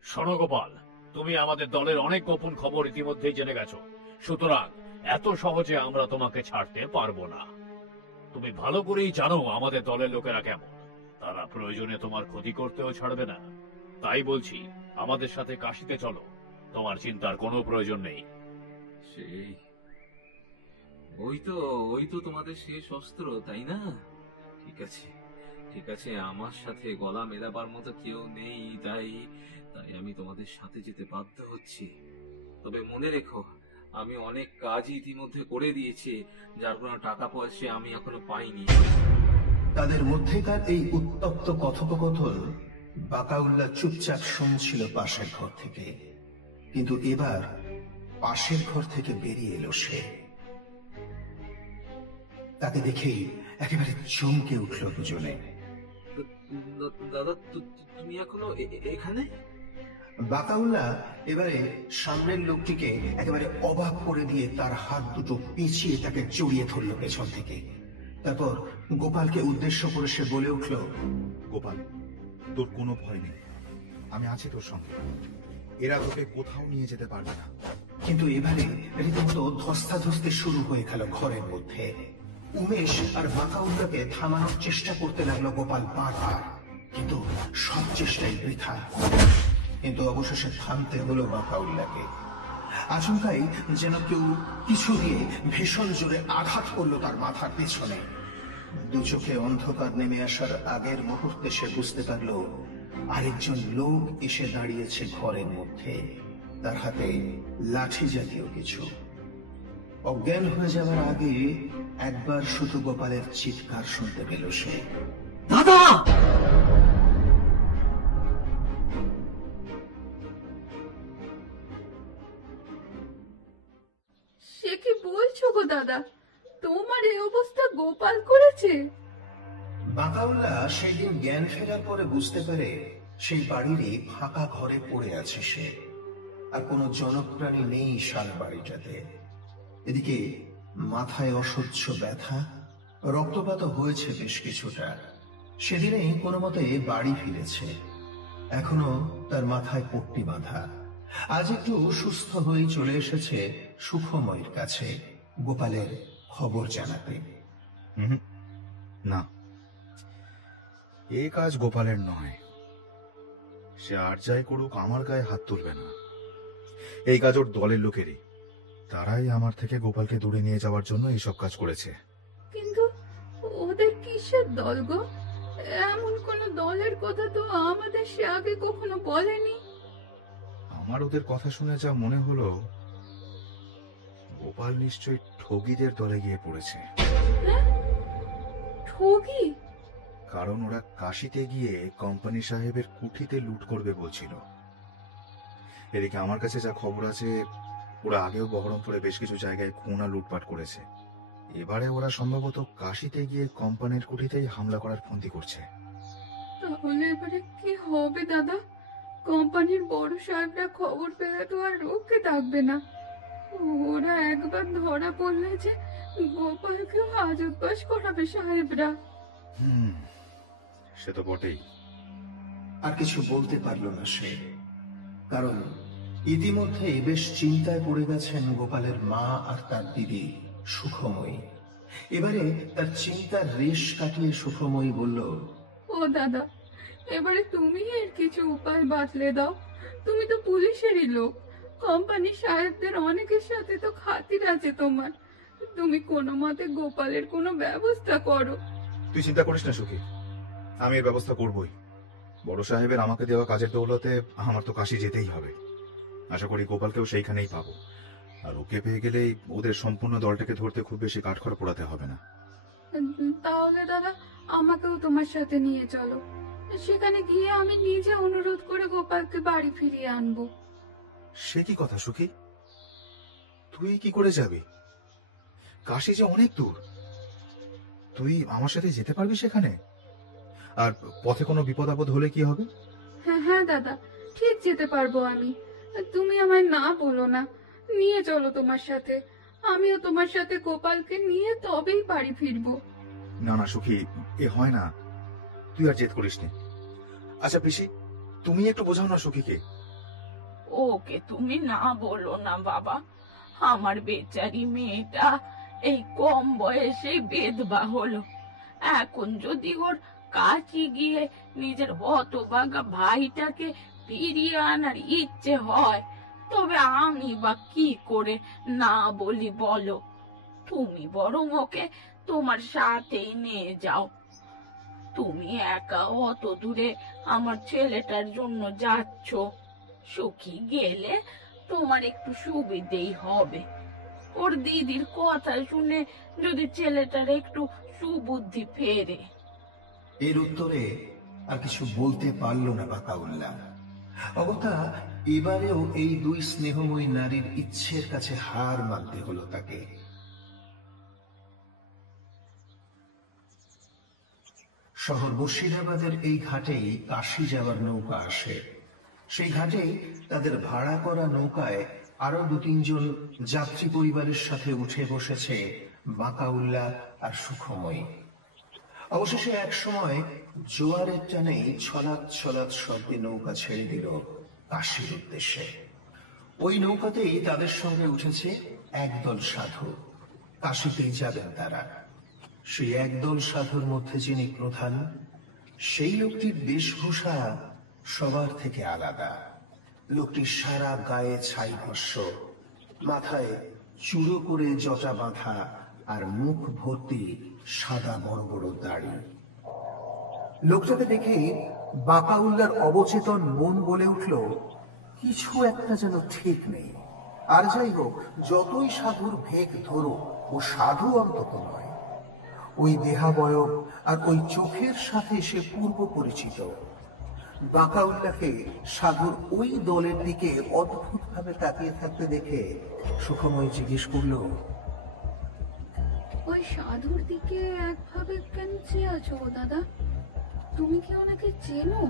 শোনো গোপাল, তুমি আমাদের দলের অনেক গোপন খবর ইতিমধ্যেই জেনে গেছো, সুতরাং এত সহজে আমরা তোমাকে ছাড়তে পারবো না। তুমি ভালো করেই জানো আমাদের দলের লোকেরা কেমন, তারা প্রয়োজনে তোমার ক্ষতি করতেও ছাড়বে না। তাই বলছি, আমাদের সাথে কাশিতে চলো, তোমার চিন্তার কোনো প্রয়োজন নেই। সেই ওই তো তোমাদের শেষ অস্ত্র, তাই না? ঠিক আছে ঠিক আছে, আমার সাথে গলা মেলাবার মতো কেউ নেই, তাই আমি তোমাদের সাথে যেতে বাধ্য হচ্ছি। তবে মনে রেখো, আমি অনেক কাজই ইতিমধ্যে করে দিয়েছি, যার কোনো টাকা পয়সা আমি এখনো পাইনি। তাদের মধ্যেকার এই উত্তপ্ত কথোপকথন বাকাউল্লাহ চুপচাপ শুনছিল পাশের ঘর থেকে, কিন্তু এবার পাশের ঘর থেকে বেরিয়ে এলো সে। তাকে দেখেই একেবারে চমকে উঠল দুজনে। দাদা, তুমি এখনো এখানে? বাকাউল্লাহ এবারে সামনের লোকটিকে একেবারে অবাক করে দিয়ে তার হাত দুটো পিছিয়ে তাকে জড়িয়ে ধরল পেছন থেকে। তারপর গোপালকে উদ্দেশ্য করে সে বলে উঠল, গোপাল, তোর কোনো ভয় নেই, আমি আছি তোর সঙ্গে, এরা তোকে কোথাও নিয়ে যেতে পারবে না। কিন্তু এবারে রীতিমতো ধস্তাধস্তি শুরু হয়ে গেল ঘরের মধ্যে। উমেশ আর বাকাউল্লাহকে থামানোর চেষ্টা করতে লাগলো গোপাল বারবার, কিন্তু সব চেষ্টাই বৃথা। কিন্তু অবশেষে থামতে হলো বাকাউল্লাহকে। আচমকাই যেন কেউ কিছু দিয়ে ভীষণ জোরে আঘাত করলো তার মাথার পেছনে। দু চোখে অন্ধকার নেমে আসার আগের মুহূর্তে সে বুঝতে পারলো আরেকজন লোক এসে দাঁড়িয়েছে ঘরের মধ্যে, তার হাতে লাঠি জাতীয় কিছু। অজ্ঞান হয়ে যাওয়ার আগে একবার শুধু গোপালের চিৎকার শুনতে পেল সে, দাদা! সে কি বলছো গো দাদা, তোমার এই অবস্থা গোপাল করেছে? বাকাউল্লাহ সেই দিন জ্ঞান ফেরার পরে বুঝতে পারে সেই বাড়িরই ফাঁকা ঘরে পড়ে আছে সে, আর কোনো জনপ্রাণী নেই সারা বাড়িটাতে। এদিকে মাথায় অসহ্য ব্যথা, রক্তপাত হয়েছে বেশ কিছুটা। সেদিনেই কোনো মতে বাড়ি ফিরেছে, এখনো তার মাথায় পট্টি বাঁধা। আজ একটু সুস্থ হয়ে চলে এসেছে সুখময়ের কাছে গোপালের খবর জানাতে। না, এ কাজ গোপালের নয়। সে আর যাই করুক আমার গায়ে হাত তুলবে না। এই কাজ ওর দলের লোকেরই, তারাই আমার থেকে গোপালকে দূরে নিয়ে যাওয়ার জন্য এইসব কাজ করেছে। কিন্তু ওদের কিসের দল গো? এমন কোন দলের কথা তো আমাদের সে আগে কখনো বলেনি। আমার ওদের কথা শুনে যা মনে হলো, গোপাল নিশ্চয়ই ঠগীদের দলে গিয়ে পড়েছে। ঠগী? কারণ ওরা কাশিতে গিয়ে কোম্পানি সাহেবের কুঠিতে লুট করবে বলছিল। এদিকে আমার কাছে যা খবর আছে, ওরা আগেও বহরমপুরে বেশ কিছু জায়গায় খুন আর লুটপাট করেছে। এবারে ওরা সম্ভবত কাশিতে গিয়ে কোম্পানির কুঠিতেই হামলা করার ফন্দি করছে। তাহলে এবারে কি হবে দাদা? কোম্পানির বড় সাহেবরা খবর পেলে তো আর রোখতে থাকবে না। ওরা একবার ধরা পড়লে যে গোপালকেও হাজত বাস করাবে সাহেবরা। সে তো বটেই। আর কিছু বলতে পারল না সে, কারণ ইতিমধ্যে বেশ চিন্তায় পড়ে গেছেন গোপালের মা আর তার দিদি সুখময়ী। এবারে তার চিন্তার রেশ কাটিয়ে সুখময়ী বলল, ও দাদা, এবারে তুমি এর কিছু উপায় বাতলে দাও। তুমি তো পুলিশেরই লোক, কোম্পানি সাহেবদের অনেকের সাথে তো খাতির আছে তোমার। তুমি কোনো মতে গোপালের কোনো ব্যবস্থা করো। তুই চিন্তা করিস না সুখী, আমি এর ব্যবস্থা করবই। বড় সাহেবের আমাকে দেওয়া কাজের দৌলতে আমার তো কাশি যেতেই হবে। আশা করি গোপালকেও সেইখানেই পাবো, আর ওকে পেয়ে গেলেই ওদের সম্পূর্ণ দলটাকে ধরতে খুব বেশি কাঠখড় পোড়াতে হবে না। তাহলে দাদা আমাকেও তোমার সাথে নিয়ে চলো, সেখানে গিয়ে আমি নিজে অনুরোধ করে গোপালকে বাড়ি ফিরিয়ে আনবো। সে কি কথা সুখী, তুই কি করে যাবি? কাশি যে অনেক দূর, তুই আমার সাথে যেতে পারবি সেখানে? আর পথে কোনো বিপদ আপদ হলে কি হবে? হ্যাঁ দাদা, ঠিক যেতে পারবো আমি। তুমি আমায় না বলো না, নিয়ে চলো তোমার সাথে। আমিও তোমার সাথে গোপালকে নিয়ে তবেই বাড়ি ফিরবো। না না সুখী, এ হয় না, তুই আর জেদ করিস নি। আচ্ছা পিসি, তুমি একটু বোঝাও না সুখীকে। ওকে তুমি না বলো না বাবা, আমার বেচারি মেয়েটা এই কম বয়সে বেধবা হলো। এখন যদি ওর কাছে গিয়ে নিজের হতভাগা ভাইটাকে ফিরিয়ে আনার ইচ্ছে হয়, তবে আমি বা কি করে না বলি বলো? তুমি বরং ওকে তোমার সাথেই নিয়ে যাও। তুমি একা অত দূরে আমার ছেলেটার জন্য যাচ্ছ, সুখী গেলে তোমার একটু সুবিধেই হবে। ওর দিদির কথা শুনে যদি ছেলেটার একটু সুবুদ্ধি ফেরে। এর উত্তরে আর কিছু বলতে পারল না বাকাউল্লাহ। অগত্যা এবারেও এই দুই স্নেহময়ী নারীর ইচ্ছের কাছে হার মানতে হলো তাকে। শহর মুর্শিদাবাদের এই ঘাটেই কাশি যাওয়ার নৌকা আসে। সেই ঘাটেই তাদের ভাড়া করা নৌকায় আরো 2-3 যাত্রী পরিবারের সাথে উঠে বসেছে বাকাউল্লাহ আর সুখময়ী। অবশেষে এক সময় জোয়ারের টানেই ছলাৎ ছলাৎ শব্দে নৌকা ছেড়ে দিল কাশির উদ্দেশ্যে। ওই নৌকাতেই তাদের সঙ্গে উঠেছে একদল সাধু। কাশিতেই যাবেন তারা। সেই একদল সাধুর মধ্যে যিনি প্রধান, সেই লোকটির বেশভূষা সবার থেকে আলাদা। লোকটির সারা গায়ে ছাই ভস্য, মাথায় চূড়ো করে জটা বাঁধা, আর মুখ ভর্তি সাদা বড় বড় দাড়ি। লোকটাকে দেখে বাকাউল্লাহর অবচেতন মন বলে উঠল, কিছু একটা যেন ঠিক নেই। আর যাই হোক, যতই সাধুর ভেক ধরো, ও সাধু অন্তত নয়। ওই দেহাবয়ব আর ওই চোখের সাথে সে পূর্ব পরিচিত। বাকাউল্লাহকে সাধুর ওই দলের দিকে অদ্ভুত ভাবে তাকিয়ে থাকতে দেখে সুখময় জিজ্ঞেস করল, ওই সাধুর দিকে একভাবে কেন চেয়ে আছো দাদা? তুমি কি ওনাকে চেনো?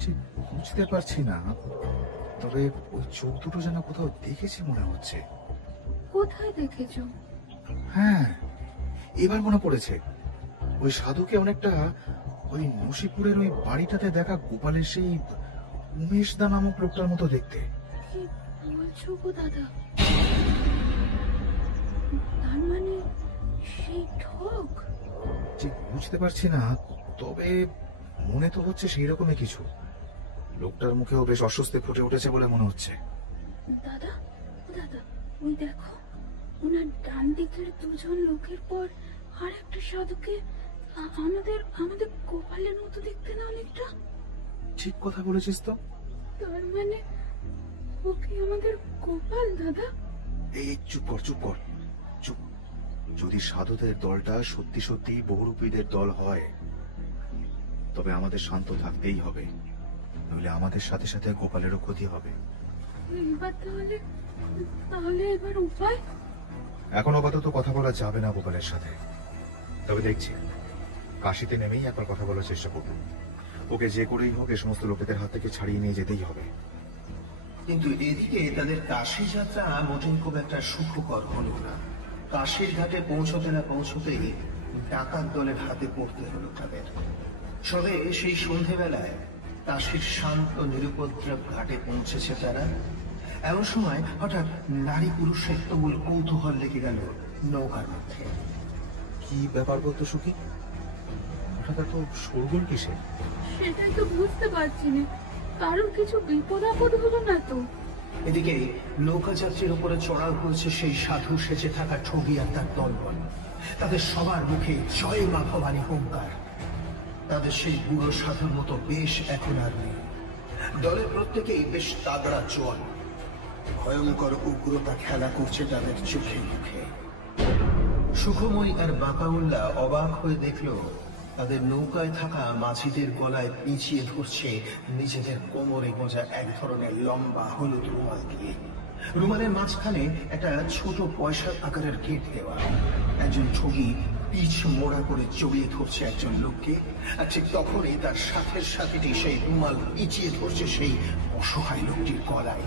ঠিক বুঝতে পারছি না, তবে ওই চোখ দুটো যেন কোথাও দেখেছি মনে হচ্ছে। কোথায় দেখেছো? হ্যাঁ, এবার মনে পড়েছে। ওই সাধুকে অনেকটা ওই নসিপুরের ওই বাড়িটাতে দেখা গোপালের সেই উমেশ দা নামক লোকটার মতো দেখতে। কি বলছো গো দাদা? তার মানে সেই ঠক? ঠিক বুঝতে পারছি না, তবে মনে তো হচ্ছে সেই রকমই কিছু। লোকটার মুখেও বেশ অস্বস্তি ফুটে উঠেছে বলে মনে হচ্ছে। দাদা দাদা, ওই দেখো, ওনার ডান দিকের 2 লোকের পর আর একটা সাধুকে আমাদের গোপালের মতো দেখতে না অনেকটা? ঠিক কথা বলেছিস তো। তার মানে ও কি আমাদের গোপাল দাদা? এই চুপ কর চুপ কর চুপ। যদি সাধুদের দলটা সত্যি সত্যি বহুরূপীদের দল হয়, তবে আমাদের শান্ত থাকতেই হবে, নইলে আমাদের সাথে সাথে গোপালেরও ক্ষতি হবে। এবার তাহলে এবার উপায়? এখন আপাতত কথা বলা যাবে না গোপালের সাথে, তবে দেখছি কাশিতে নেমেই একবার কথা বলার চেষ্টা করব। ওকে যে করেই হোক এ সমস্ত লোকেদের হাত থেকে ছাড়িয়ে নিয়ে যেতেই হবে। কিন্তু এদিকে তাদের কাশি যাত্রা মোটেই খুব একটা সুখকর হল না। কাশির ঘাটে পৌঁছতে না পৌঁছতেই ডাকাত দলের হাতে পড়তে হলো তাদের। সবে সেই সন্ধেবেলায় কাশির শান্ত নিরুপদ্রব ঘাটে পৌঁছেছে তারা। এমন সময় হঠাৎ নারী পুরুষের তুমুল কৌতূহল লেগে গেল নৌকার মধ্যে। কি ব্যাপার বলতো সুখী? হঠাৎ এত শোরগোল কিসে? সেটাই তো বুঝতে পারছি না। কারোর কিছু বিপদ আপদ হলো না তো? এদিকে নৌকা যাত্রীর উপরে চড়াও হয়েছে সেই সাধু সেজে থাকা ঠগি আর তার দলবল। তাদের সবার মুখে জয় মা ভবানী হুঙ্কার। তাদের সেই বুড়ো সাধুর মতো বেশ এখন আর নেই। দলের প্রত্যেকেই বেশ তাগড়া জোয়ান। ভয়ঙ্কর উগ্রতা খেলা করছে তাদের চোখে মুখে। সুখময়ী আর বাকাউল্লাহ অবাক হয়ে দেখল, তাদের নৌকায় থাকা মাঝিদের গলায় পিছিয়ে ধরছে নিজেদের কোমরে গোঁজা এক ধরনের লম্বা হলুদ রুমাল দিয়ে। রুমালের মাঝখানে একটা ছোট পয়সার আকারের গেট দেওয়া। একজন ঠগি পিছ মোড়া করে জড়িয়ে ধরছে একজন লোককে, আর ঠিক তখনই তার সাথের সাথেটি সেই রুমাল পিছিয়ে ধরছে সেই অসহায় লোকটির গলায়।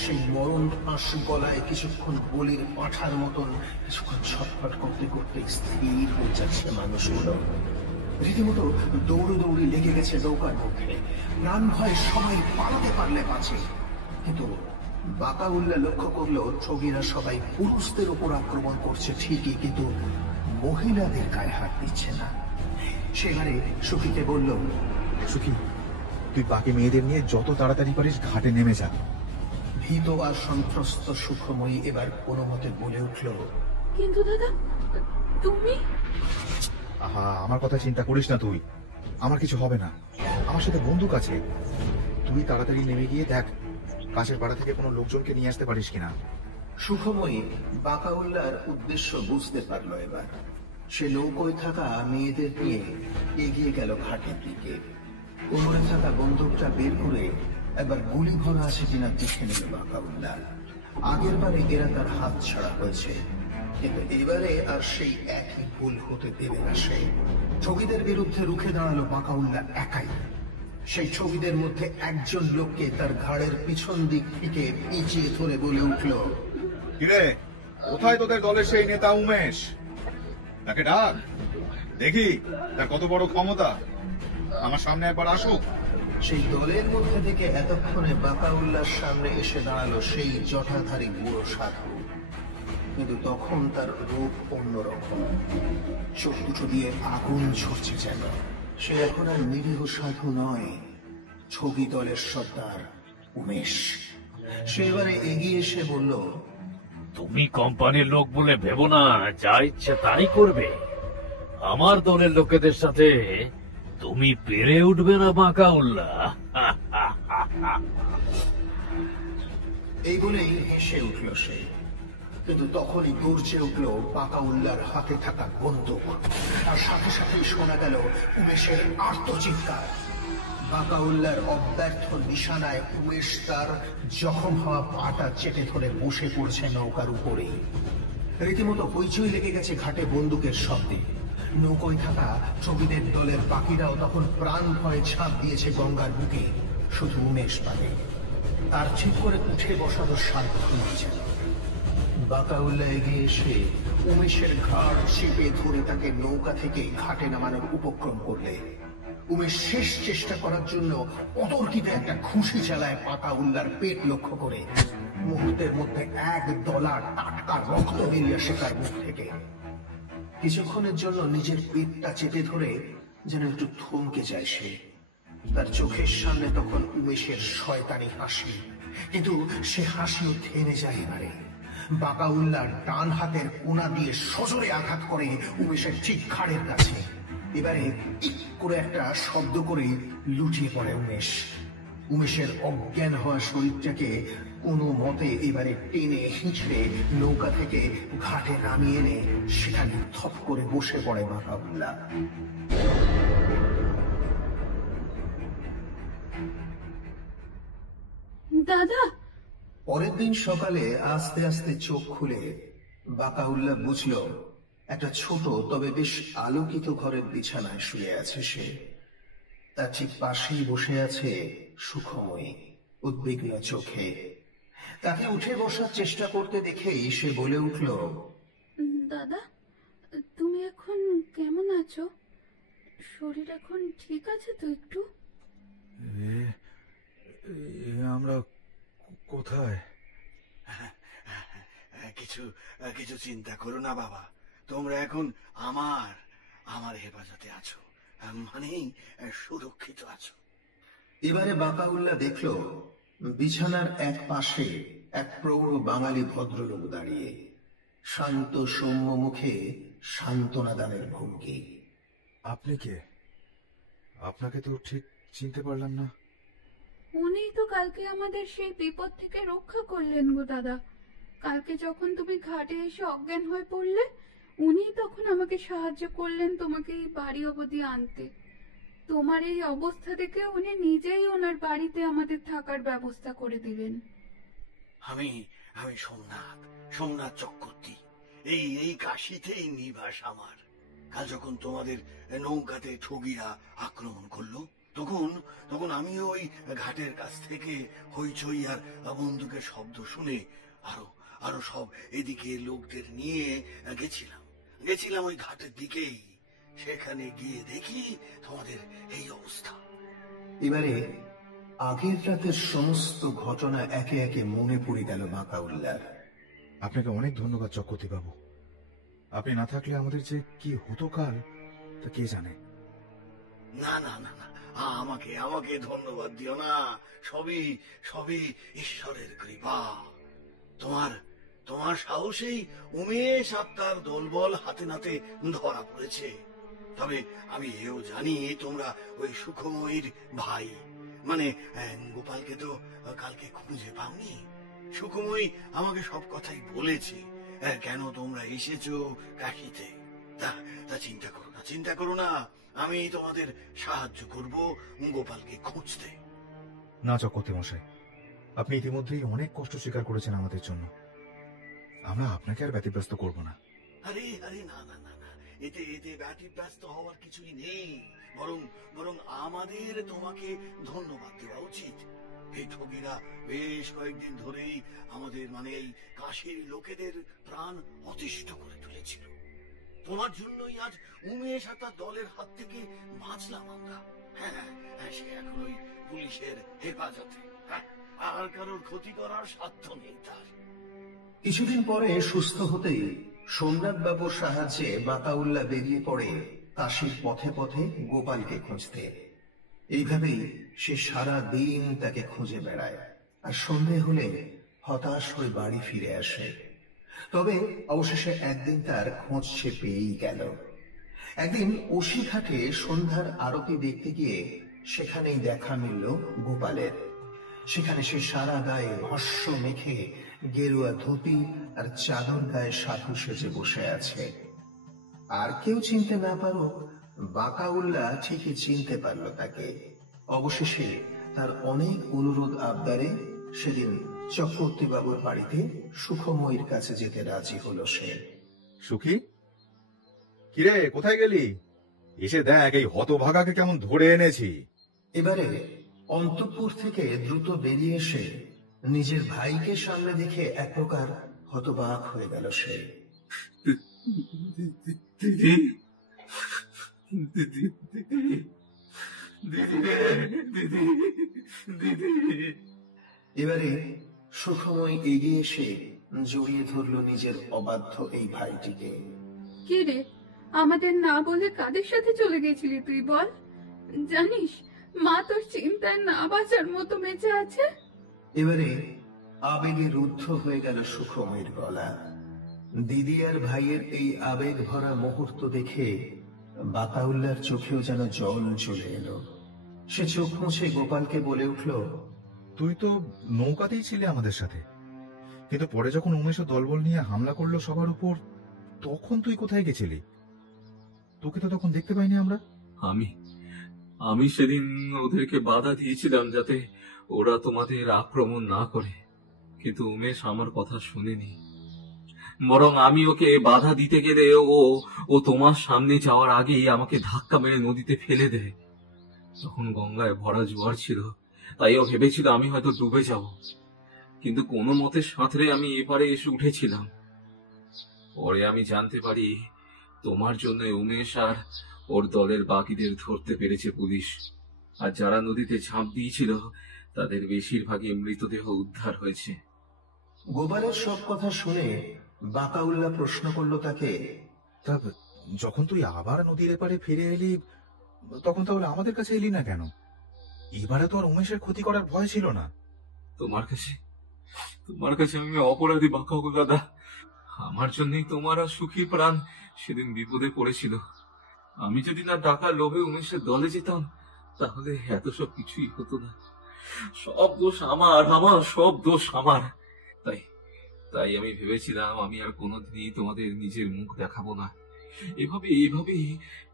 সেই মরণ ফাঁসি গলায় কিছুক্ষণ বলির পাঁঠার মতন কিছুক্ষণ ছটফট করতে করতে স্থির হয়ে যাচ্ছে মানুষগুলো। রীতিমতো দৌড়ি লেগে গেছে নৌকার মধ্যে। প্রাণ ভয়ে সবাই পালাতে পারলে বাঁচে। কিন্তু বাকাউল্লাহ লক্ষ্য করলো ঠগীরা সবাই পুরুষদের উপর আক্রমণ করছে ঠিকই, কিন্তু মহিলাদের গায়ে হাত দিচ্ছে না। সেখানে সুখীকে বলল, সুখী, তুই বাকি মেয়েদের নিয়ে যত তাড়াতাড়ি পারিস ঘাটে নেমে যা। ভীত আর সন্ত্রস্ত সুখময়ী এবার কোনো মতে বলে উঠল, কিন্তু দাদা তুমি? আহা, আমার কথা চিন্তা করিস না তুই, আমার কিছু হবে না, আমার সাথে বন্দুক আছে। তুই তাড়াতাড়ি নেমে গিয়ে দেখ কাছের পাড়া থেকে কোনো লোকজনকে নিয়ে আসতে পারিস কিনা। সুখময়ী বাকাউল্লাহর উদ্দেশ্য বুঝতে পারল। এবার সে নৌকোয় থাকা মেয়েদের নিয়ে এগিয়ে গেল ঘাটের দিকে। কোমরে থাকা বন্দুকটা বের করে একবার গুলি ভরা আছে কিনা দেখে নিল বাকাউল্লাহ। আগের বারে এরা তার হাত ছাড়া হয়েছে, কিন্তু এবারে আর সেই একই ভুল হতে দেবে না সে। ঠগীদের বিরুদ্ধে রুখে দাঁড়ালো বাকাউল্লাহ একাই। সেই ঠগীদের মধ্যে একজন লোককে তার ঘাড়ের পিছন দিক থেকে পিছিয়ে ধরে বলে উঠল, কিরে, কোথায় তোদের দলের সেই নেতা উমেশ? তাকে ডাক, দেখি তার কত বড় ক্ষমতা। আমার সামনে একবার আসুক। সেই দলের মধ্যে থেকে এতক্ষণে বাকাউল্লাহর সামনে এসে দাঁড়ালো সেই জটাধারী বুড়ো সাধু। কিন্তু তখন তার রূপ অন্যরকম, চোখ দুটো দিয়ে আগুন ঝরছে যেন। সে এখন আর নিরীহ সাধু নয়, ঠগী দলের সর্দার উমেশ। সে এবারে এগিয়ে এসে বলল, তুমি কোম্পানির লোক বলে ভেবো না যা ইচ্ছে তাই করবে। আমার দলের লোকেদের সাথে তুমি পেরে উঠবে না বাকাউল্লাহ। এই বলেই হেসে উঠল সে। কিন্তু তখনই গর্জে উঠল বাকাউল্লাহর হাতে থাকা বন্দুক, আর সাথে সাথেই শোনা গেল উমেশের আর্তচিৎকার। বাকাউল্লাহর অব্যর্থ নিশানায় উমেশ তার জখম হওয়া পাটা চেটে ধরে বসে পড়ছে নৌকার উপরেই। রীতিমতো হইচই লেগে গেছে ঘাটে বন্দুকের শব্দে। নৌকোয় থাকা ঠগীদের দলের বাকিরাও তখন প্রাণ ভয়ে ঝাঁপ দিয়েছে গঙ্গার বুকে। শুধু উমেশ বাদে। তার ঠিক করে উঠে বসানোর সাধ্য হয়েছে। বাকাউল্লাহ এগিয়ে এসে উমেশের ঘাড় চেপে ধরে তাকে নৌকা থেকে ঘাটে নামানোর উপক্রম করলে উমেশ শেষ চেষ্টা করার জন্য অতর্কিত একটা খুশি চালায় বাকাউল্লাহর পেট লক্ষ্য করে। মুহূর্তের মধ্যে এক দলা টাটকা রক্ত বেরিয়ে আসে তার মুখ থেকে। কিছুক্ষণের জন্য নিজের পেটটা চেপে ধরে যেন একটু থমকে যায় সে। তার চোখের সামনে তখন উমেশের শয়তানি হাসি, কিন্তু সে হাসিও থেমে যায় এবারে। বাকাউল্লাহর ডান হাতের কোনা দিয়ে সজোরে আঘাত করে উমেশের ঠিক ঘাড়ের কাছে। এবারে ইক করে একটা শব্দ করে লুটিয়ে পড়ে উমেশ। উমেশের অজ্ঞান হওয়া শরীরটাকে কোনো মতে এবারে টেনে হিঁচড়ে নৌকা থেকে ঘাটে নামিয়ে এনে সেখানে থপ করে বসে পড়ে বাকাউল্লাহ। দাদা। পরের দিন সকালে আস্তে আস্তে চোখ খুলে বাকাউল্লাহ বুঝল একটা ছোট তবে বেশ আলোকিত ঘরের বিছানায় শুয়ে আছে সে। তার ঠিক পাশেই বসে আছে সুখময়ী, উদ্বিগ্ন চোখে। তাকে উঠে বসার চেষ্টা করতে দেখেই সে বলে উঠল, দাদা তুমি এখন কেমন আছো? শরীর এখন ঠিক আছে তো একটু? আমরা কোথায়? কিছু চিন্তা করো না বাবা, তোমরা এখন আমার হেফাজতে আছো, মানে সুরক্ষিত আছো। এবারে বাকাউল্লাহ দেখল বিছানার এক পাশে এক প্রৌঢ় বাঙালি ভদ্রলোক দাঁড়িয়ে, শান্ত সৌম্য মুখে সান্ত্বনা দানের ভঙ্গি। আপনি কে? আপনাকে তো ঠিক চিনতে পারলাম না। উনিই তো কালকে আমাদের সেই বিপদ থেকে রক্ষা করলেন গো দাদা। কালকে যখন তুমি ঘাটে এসে অজ্ঞান হয়ে পড়লে, উনিই তখন আমাকে সাহায্য করলেন তোমাকে এই বাড়ি অবধি আনতে। তোমার এই অবস্থা দেখে উনি নিজেই ওনার বাড়িতে আমাদের থাকার ব্যবস্থা করে দিলেন। আমি সোমনাথ চক্রবর্তী, এই কাশিতেই নিবাস আমার। কাল যখন তোমাদের নৌকাতে ঠগীরা আক্রমণ করলো, তখন তখন আমিও ওই ঘাটের কাছ থেকে হইচই আর বন্দুকের শব্দ শুনে আরো আরো সব এদিকে লোকদের নিয়ে গেছিলাম ওই ঘাটের দিকেই। সেখানে গিয়ে দেখি তোমাদের এই অবস্থা। এবারে আগের রাতের সমস্ত ঘটনা একে একে মনে পড়ে গেল বাকাউল্লার। আপনাকে অনেক ধন্যবাদ চক্রবর্তী বাবু। আপনি না থাকলে আমাদের যে কি হতো কাল তা কে জানে। না না না না, আমাকে আমাকে ধন্যবাদ দিও না। সবই সবই ঈশ্বরের কৃপা। তোমার সাহসেই উমেশ আর তার দলবল হাতে নাতে ধরা পড়েছে। তবে আমি এও জানি তোমরা ওই সুখময়ীর ভাই, মানে গোপালকে তো কালকে খুঁজে পাওনি। সুখময়ী আমাকে সব কথাই বলেছে কেন তোমরা এসেছো কাশিতে। তা চিন্তা করো না, আমি তোমাদের সাহায্য করব গোপালকে খুঁজতে। না চক্রবর্তী মশাই, আপনি ইতিমধ্যেই অনেক কষ্ট স্বীকার করেছেন আমাদের জন্য। আমরা আপনাকে আর ব্যতিব্যস্ত করব না। আরে আরে না না না না, এতে ব্যতিব্যস্ত হওয়ার কিছুই নেই। বরং আমাদের তোমাকে ধন্যবাদ দেওয়া উচিত। এই ঠগিরা বেশ কয়েকদিন ধরেই আমাদের মানে এই কাশীর লোকেদের প্রাণ অতিষ্ঠ করে তুলেছিল। তোমার জন্যই আজ উমেশ আর তার দলের হাত থেকে বাঁচলাম আমরা। হ্যাঁ, সে এখন ওই পুলিশের হেফাজতে। আর কারোর ক্ষতি করার সাধ্য নেই তার। কিছুদিন পরে সুস্থ হতেই সোমনাথ বাবুর সাহায্যে বাকাউল্লাহ বেরিয়ে পড়ে কাশীর পথে পথে গোপালকে খুঁজতে। এইভাবেই সে সারা দিন তাকে খুঁজে বেড়ায়, আর সন্ধে হলে হতাশ হয়ে বাড়ি ফিরে আসে। তবে অবশেষে একদিন তার খোঁজ সে পেয়েই গেল। একদিন ওশিঘাটে সন্ধ্যার আরতি দেখতে গিয়ে সেখানেই দেখা মিলল গোপালের। সেখানে সে সারা গায়ে ভস্য মেখে গেরুয়া ধুতি আর চাদর গায়ে সাধু সেজে বসে আছে। আর কেউ চিনতে না পারুক, বাকাউল্লাহ ঠিকই চিনতে পারল তাকে। অবশেষে তার অনেক অনুরোধ আবদারে সেদিন চক্রবর্তী বাবুর বাড়িতে সুখময়ীর কাছে যেতে রাজি হলো সে। সুখী, কিরে কোথায় গেলি? এসে দেখ এই হতভাগাকে কেমন ধরে এনেছি। এবারে অন্তঃপুর থেকে দ্রুত বেরিয়ে এসে নিজের ভাইকে সামনে দেখে এক প্রকার হতবাক হয়ে গেল সে। দিদি, এবারে সুখময় এগিয়ে এসে জড়িয়ে ধরল নিজের অবাধ্য এই ভাইটিকে। কি রে, আমাদের না বলে কাদের সাথে চলে গেছিলি তুই বল? জানিস মা তোর চিন্তায় না বাঁচার মতো বেঁচে আছে। এবারে আবেগে রুদ্ধ হয়ে গেল সুখময়ের গলা। দিদি আর ভাইয়ের এই আবেগ ভরা মুহূর্ত দেখে বাকাউল্লার চোখেও যেন জল চলে এলো। সে চোখ মুছে গোপালকে বলে উঠল, তুই তো নৌকাতেই ছিলে আমাদের সাথে, কিন্তু পরে যখন উমেশ দলবল নিয়ে হামলা করলো সবার উপর, তখন তুই কোথায় গেছিলি? তোকে তো তখন দেখতে পাইনি আমরা। আমি সেদিন ওদেরকে বাধা দিয়েছিলাম যাতে ওরা তোমাদের আক্রমণ না করে, কিন্তু উমেশ আমার কথা শুনেনি। বরং আমি ওকে বাধা দিতে গেলে ও তোমার সামনে যাওয়ার আগেই আমাকে ধাক্কা মেরে নদীতে ফেলে দেয়। তখন গঙ্গায় ভরা জোয়ার ছিল, তাই ও ভেবেছিল আমি হয়তো ডুবে যাব, কিন্তু কোনো মতে সাঁতরে আমি এপারে এসে উঠেছিলাম। পরে আমি জানতে পারি তোমার জন্য উমেশ আর ওর দলের বাকিদের ধরতে পেরেছে পুলিশ, আর যারা নদীতে ঝাঁপ দিয়েছিল তাদের বেশিরভাগই মৃতদেহ উদ্ধার হয়েছে। গোপালের সব কথা শুনে বাকাউল্লাহ প্রশ্ন করল তাকে, তা যখন তুই আবার নদীর এপারে ফিরে এলি, তখন তাহলে আমাদের কাছে এলি না কেন? এবারে তো আর উমেশের ক্ষতি করার ভয় ছিল না। তোমার কাছে আমি অপরাধী বাকাউ দাদা। আমার জন্যই তোমার আর সুখীর প্রাণ সেদিন বিপদে পড়েছিল। আমি যদি না টাকার লোভে উমেশের দলে যেতাম তাহলে এত সব কিছুই হতো না। সব দোষ আমার সব দোষ আমার। তাই আমি ভেবেছিলাম আমি আর কোনোদিনই তোমাদের নিজের মুখ দেখাবো না। এভাবেই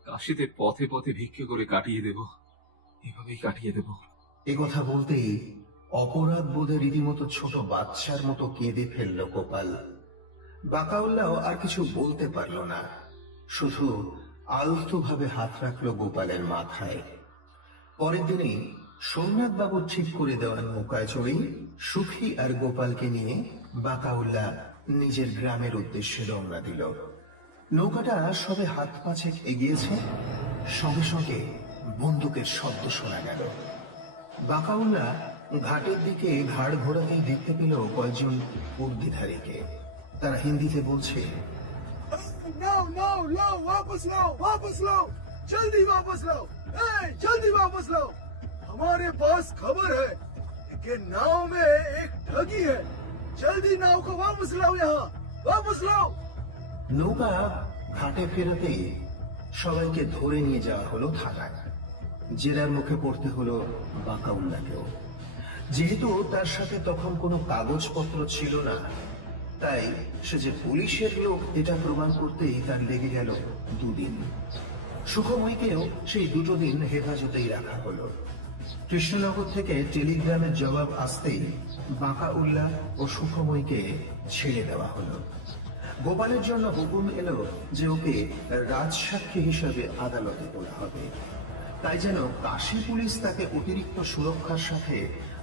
কাশিতে পথে পথে ভিক্ষে করে কাটিয়ে দেব। এ কথা বলতেই অপরাধ বোধে রীতিমতো ছোট বাচ্চার মতো কেঁদে ফেলল গোপাল। বাকাউল্লাহ আর কিছু বলতে পারল না, শুধু আলতো ভাবে হাত রাখলো গোপালের মাথায়। পরের দিনই সোমনাথ বাবু ঠিক করে দেওয়া নৌকায় চড়েই সুখী আর গোপালকে নিয়ে বাকাউল্লাহ নিজের গ্রামের উদ্দেশ্যে রওনা দিল। নৌকাটা সবে হাত পাঁচেক এগিয়েছে, সঙ্গে সঙ্গে বন্দুকের শব্দ শোনা গেল। বাকাউল্লাহ ঘাটের দিকে ঘাড় ঘোরাতেই দেখতে পেল কয়েকজন উর্দিধারীকে। তারা হিন্দিতে বলছে, जल्दी वापस लाओ, जल्दी वापस लाओ, हमारे पास खबर है कि नाव में एक ठगी है, जल्दी नाव को वापस लाओ, यहाँ वापस लाओ। নৌকা ঘাটে ফেরাতেই সবাইকে ধরে নিয়ে যাওয়া হলো থানায়। জেরার মুখে পড়তে হলো বাকাউল্লাহকেও। যেহেতু তার সাথে তখন কোনো কাগজপত্র ছিল না, তাই সে যে পুলিশের লোক এটা প্রমাণ করতেই তার লেগে গেল 2 দিন। সুখময়ীকেও সেই 2 দিন হেফাজতেই রাখা হলো। কৃষ্ণনগর থেকে টেলিগ্রামের জবাব আসতেই বাকাউল্লাহ ও সুখময়ীকে ছেড়ে দেওয়া হলো। গোপালের জন্য হুকুম এলো যে ওকে রাজসাক্ষী হিসাবে আদালতে তোলা হবে। তাই যেন কাশী পুলিশ তাকে অতিরিক্ত সুরক্ষার সাথে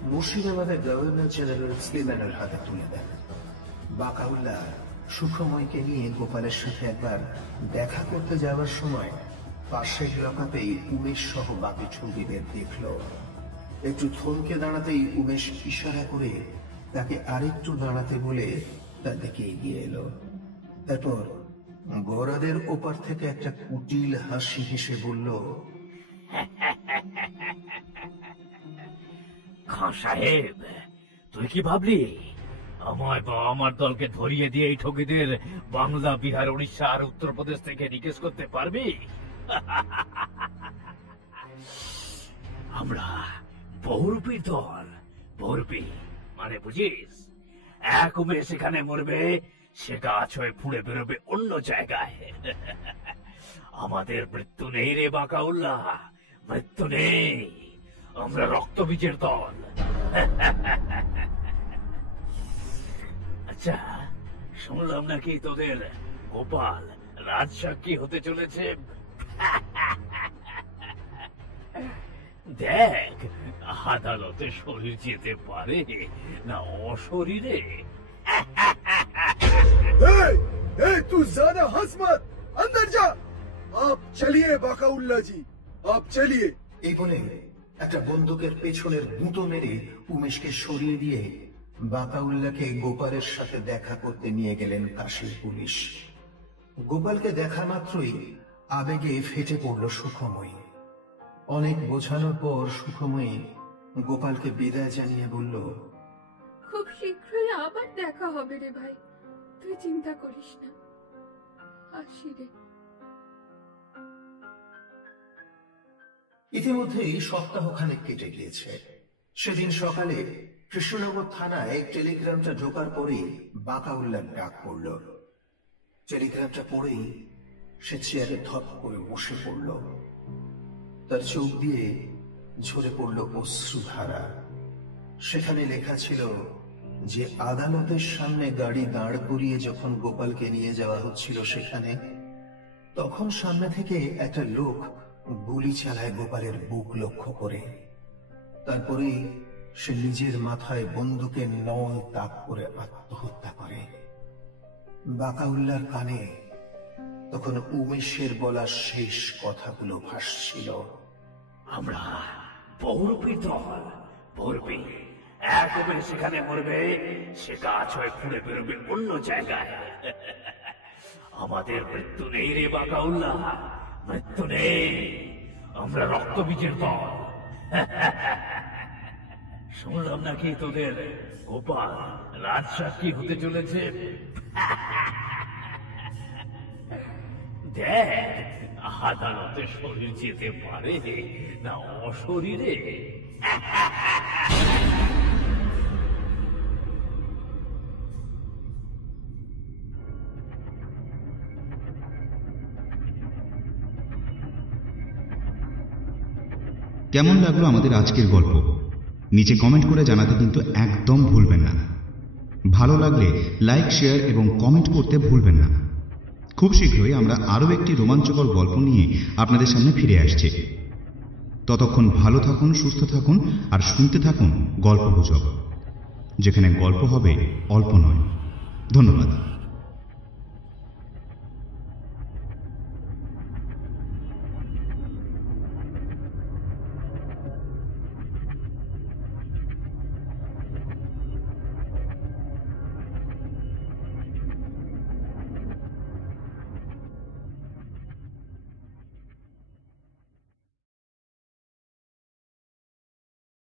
মুর্শিদাবাদের গভর্নর জেনারেল স্লিম্যানের হাতে তুলে দেন। বাকাউল্লাহ সুখময়ীকে নিয়ে গোপালের সাথে একবার দেখা করতে যাওয়ার সময় পাশের লকাপেই উমেশ সহ বাকি ছবিদের দেখল। একটু থমকে দাঁড়াতেই উমেশ ইশারা করে তাকে আরেকটু দাঁড়াতে বলে তার দিকে এগিয়ে এলো। তারপর বরাদের ওপার থেকে একটা কুটিল হাসি হেসে বলল, খাঁ সাহেব, তুই কি ভাবলি আমায় বা আমার দলকে ধরিয়ে দিয়ে এই ঠকিদের বাংলা, বিহার, উড়িষ্যা আর উত্তরপ্রদেশ থেকে নিকেশ করতে পারবি? আমরা বহুরূপীর দল। বহুরূপী মানে বুঝিস, এক উমেশ সেখানে মরবে, সে গাছ হয়ে ফুড়ে বেরোবে অন্য জায়গায়। আমাদের মৃত্যু নেই রে বাকাউল্লাহ, মৃত্যু নেই। আমরা রক্তবীজের দল। আচ্ছা, শুনলাম নাকি তোদের গোপাল রাজসাক্ষী হতে চলেছে। দেখ, আদালতে শরীর যেতে পারে না অশরীরে। तू ज्यादा हंस मत, अंदर जा। आप चलिए बाकाउल्लाह जी, आप चलिए। এই বলে একটা বন্দুকের পেছনের গুঁতো মেরে উমেশকে সরিয়ে দিয়ে বাকাউল্লাহকে গোপালের সাথে দেখা করতে নিয়ে গেলেন কাশীর পুলিশ। গোপালকে দেখা মাত্রই আবেগে ফেটে পড়ল সুখময়ী। অনেক বোঝানোর পর সুখময়ী গোপালকে বিদায় জানিয়ে বলল, খুব শীঘ্রই আবার দেখা হবে রে ভাই, তুই চিন্তা করিস না। আসি রে। ইতিমধ্যেই সপ্তাহখানেক কেটে গিয়েছে। সেদিন সকালে কৃষ্ণনগর থানায় টেলিগ্রামটা ঢোকার পরেই বাকাউল্লাহর ডাক পড়ল। টেলিগ্রামটা পড়েই সে চেয়ারে ধপ করে বসে পড়ল। তার চোখ দিয়ে ঝরে পড়ল অশ্রুধারা। সেখানে লেখা ছিল যে আদালতের সামনে গাড়ি দাঁড় করিয়ে যখন গোপালকে নিয়ে যাওয়া হচ্ছিল সেখানে, তখন সামনে থেকে একটা লোক গুলি চালায় গোপালের বুক লক্ষ্য করে। তারপরেই সে নিজের মাথায় বন্দুকের নল তাক করে আত্মহত্যা করে। বাকাউল্লাহর কানে তখন উমেশের বলা শেষ কথাগুলো ভাসছিল। আমরা বহুরূপীর দল। বহুরূপী এক উমেশ সেখানে মরবে, সে গাছ হয়ে ফুড়ে বেরোবে অন্য জায়গায়। আমাদের মৃত্যু নেই রে বাকাউল্লাহ, মৃত্যু নেই। আমরা রক্তবীজের দল। শুনলাম নাকি তোদের গোপাল রাজসাক্ষী হতে চলেছে। দেখ, আদালতে শরীর যেতে পারে না অশরীরে। কেমন লাগলো আমাদের আজকের গল্প নিচে কমেন্ট করে জানাতে কিন্তু একদম ভুলবেন না। ভালো লাগলে লাইক, শেয়ার এবং কমেন্ট করতে ভুলবেন না। খুব শীঘ্রই আমরা আরও একটি রোমাঞ্চকর গল্প নিয়ে আপনাদের সামনে ফিরে আসছি। ততক্ষণ ভালো থাকুন, সুস্থ থাকুন আর শুনতে থাকুন গল্প গুজব, যেখানে গল্প হবে অল্প নয়। ধন্যবাদ।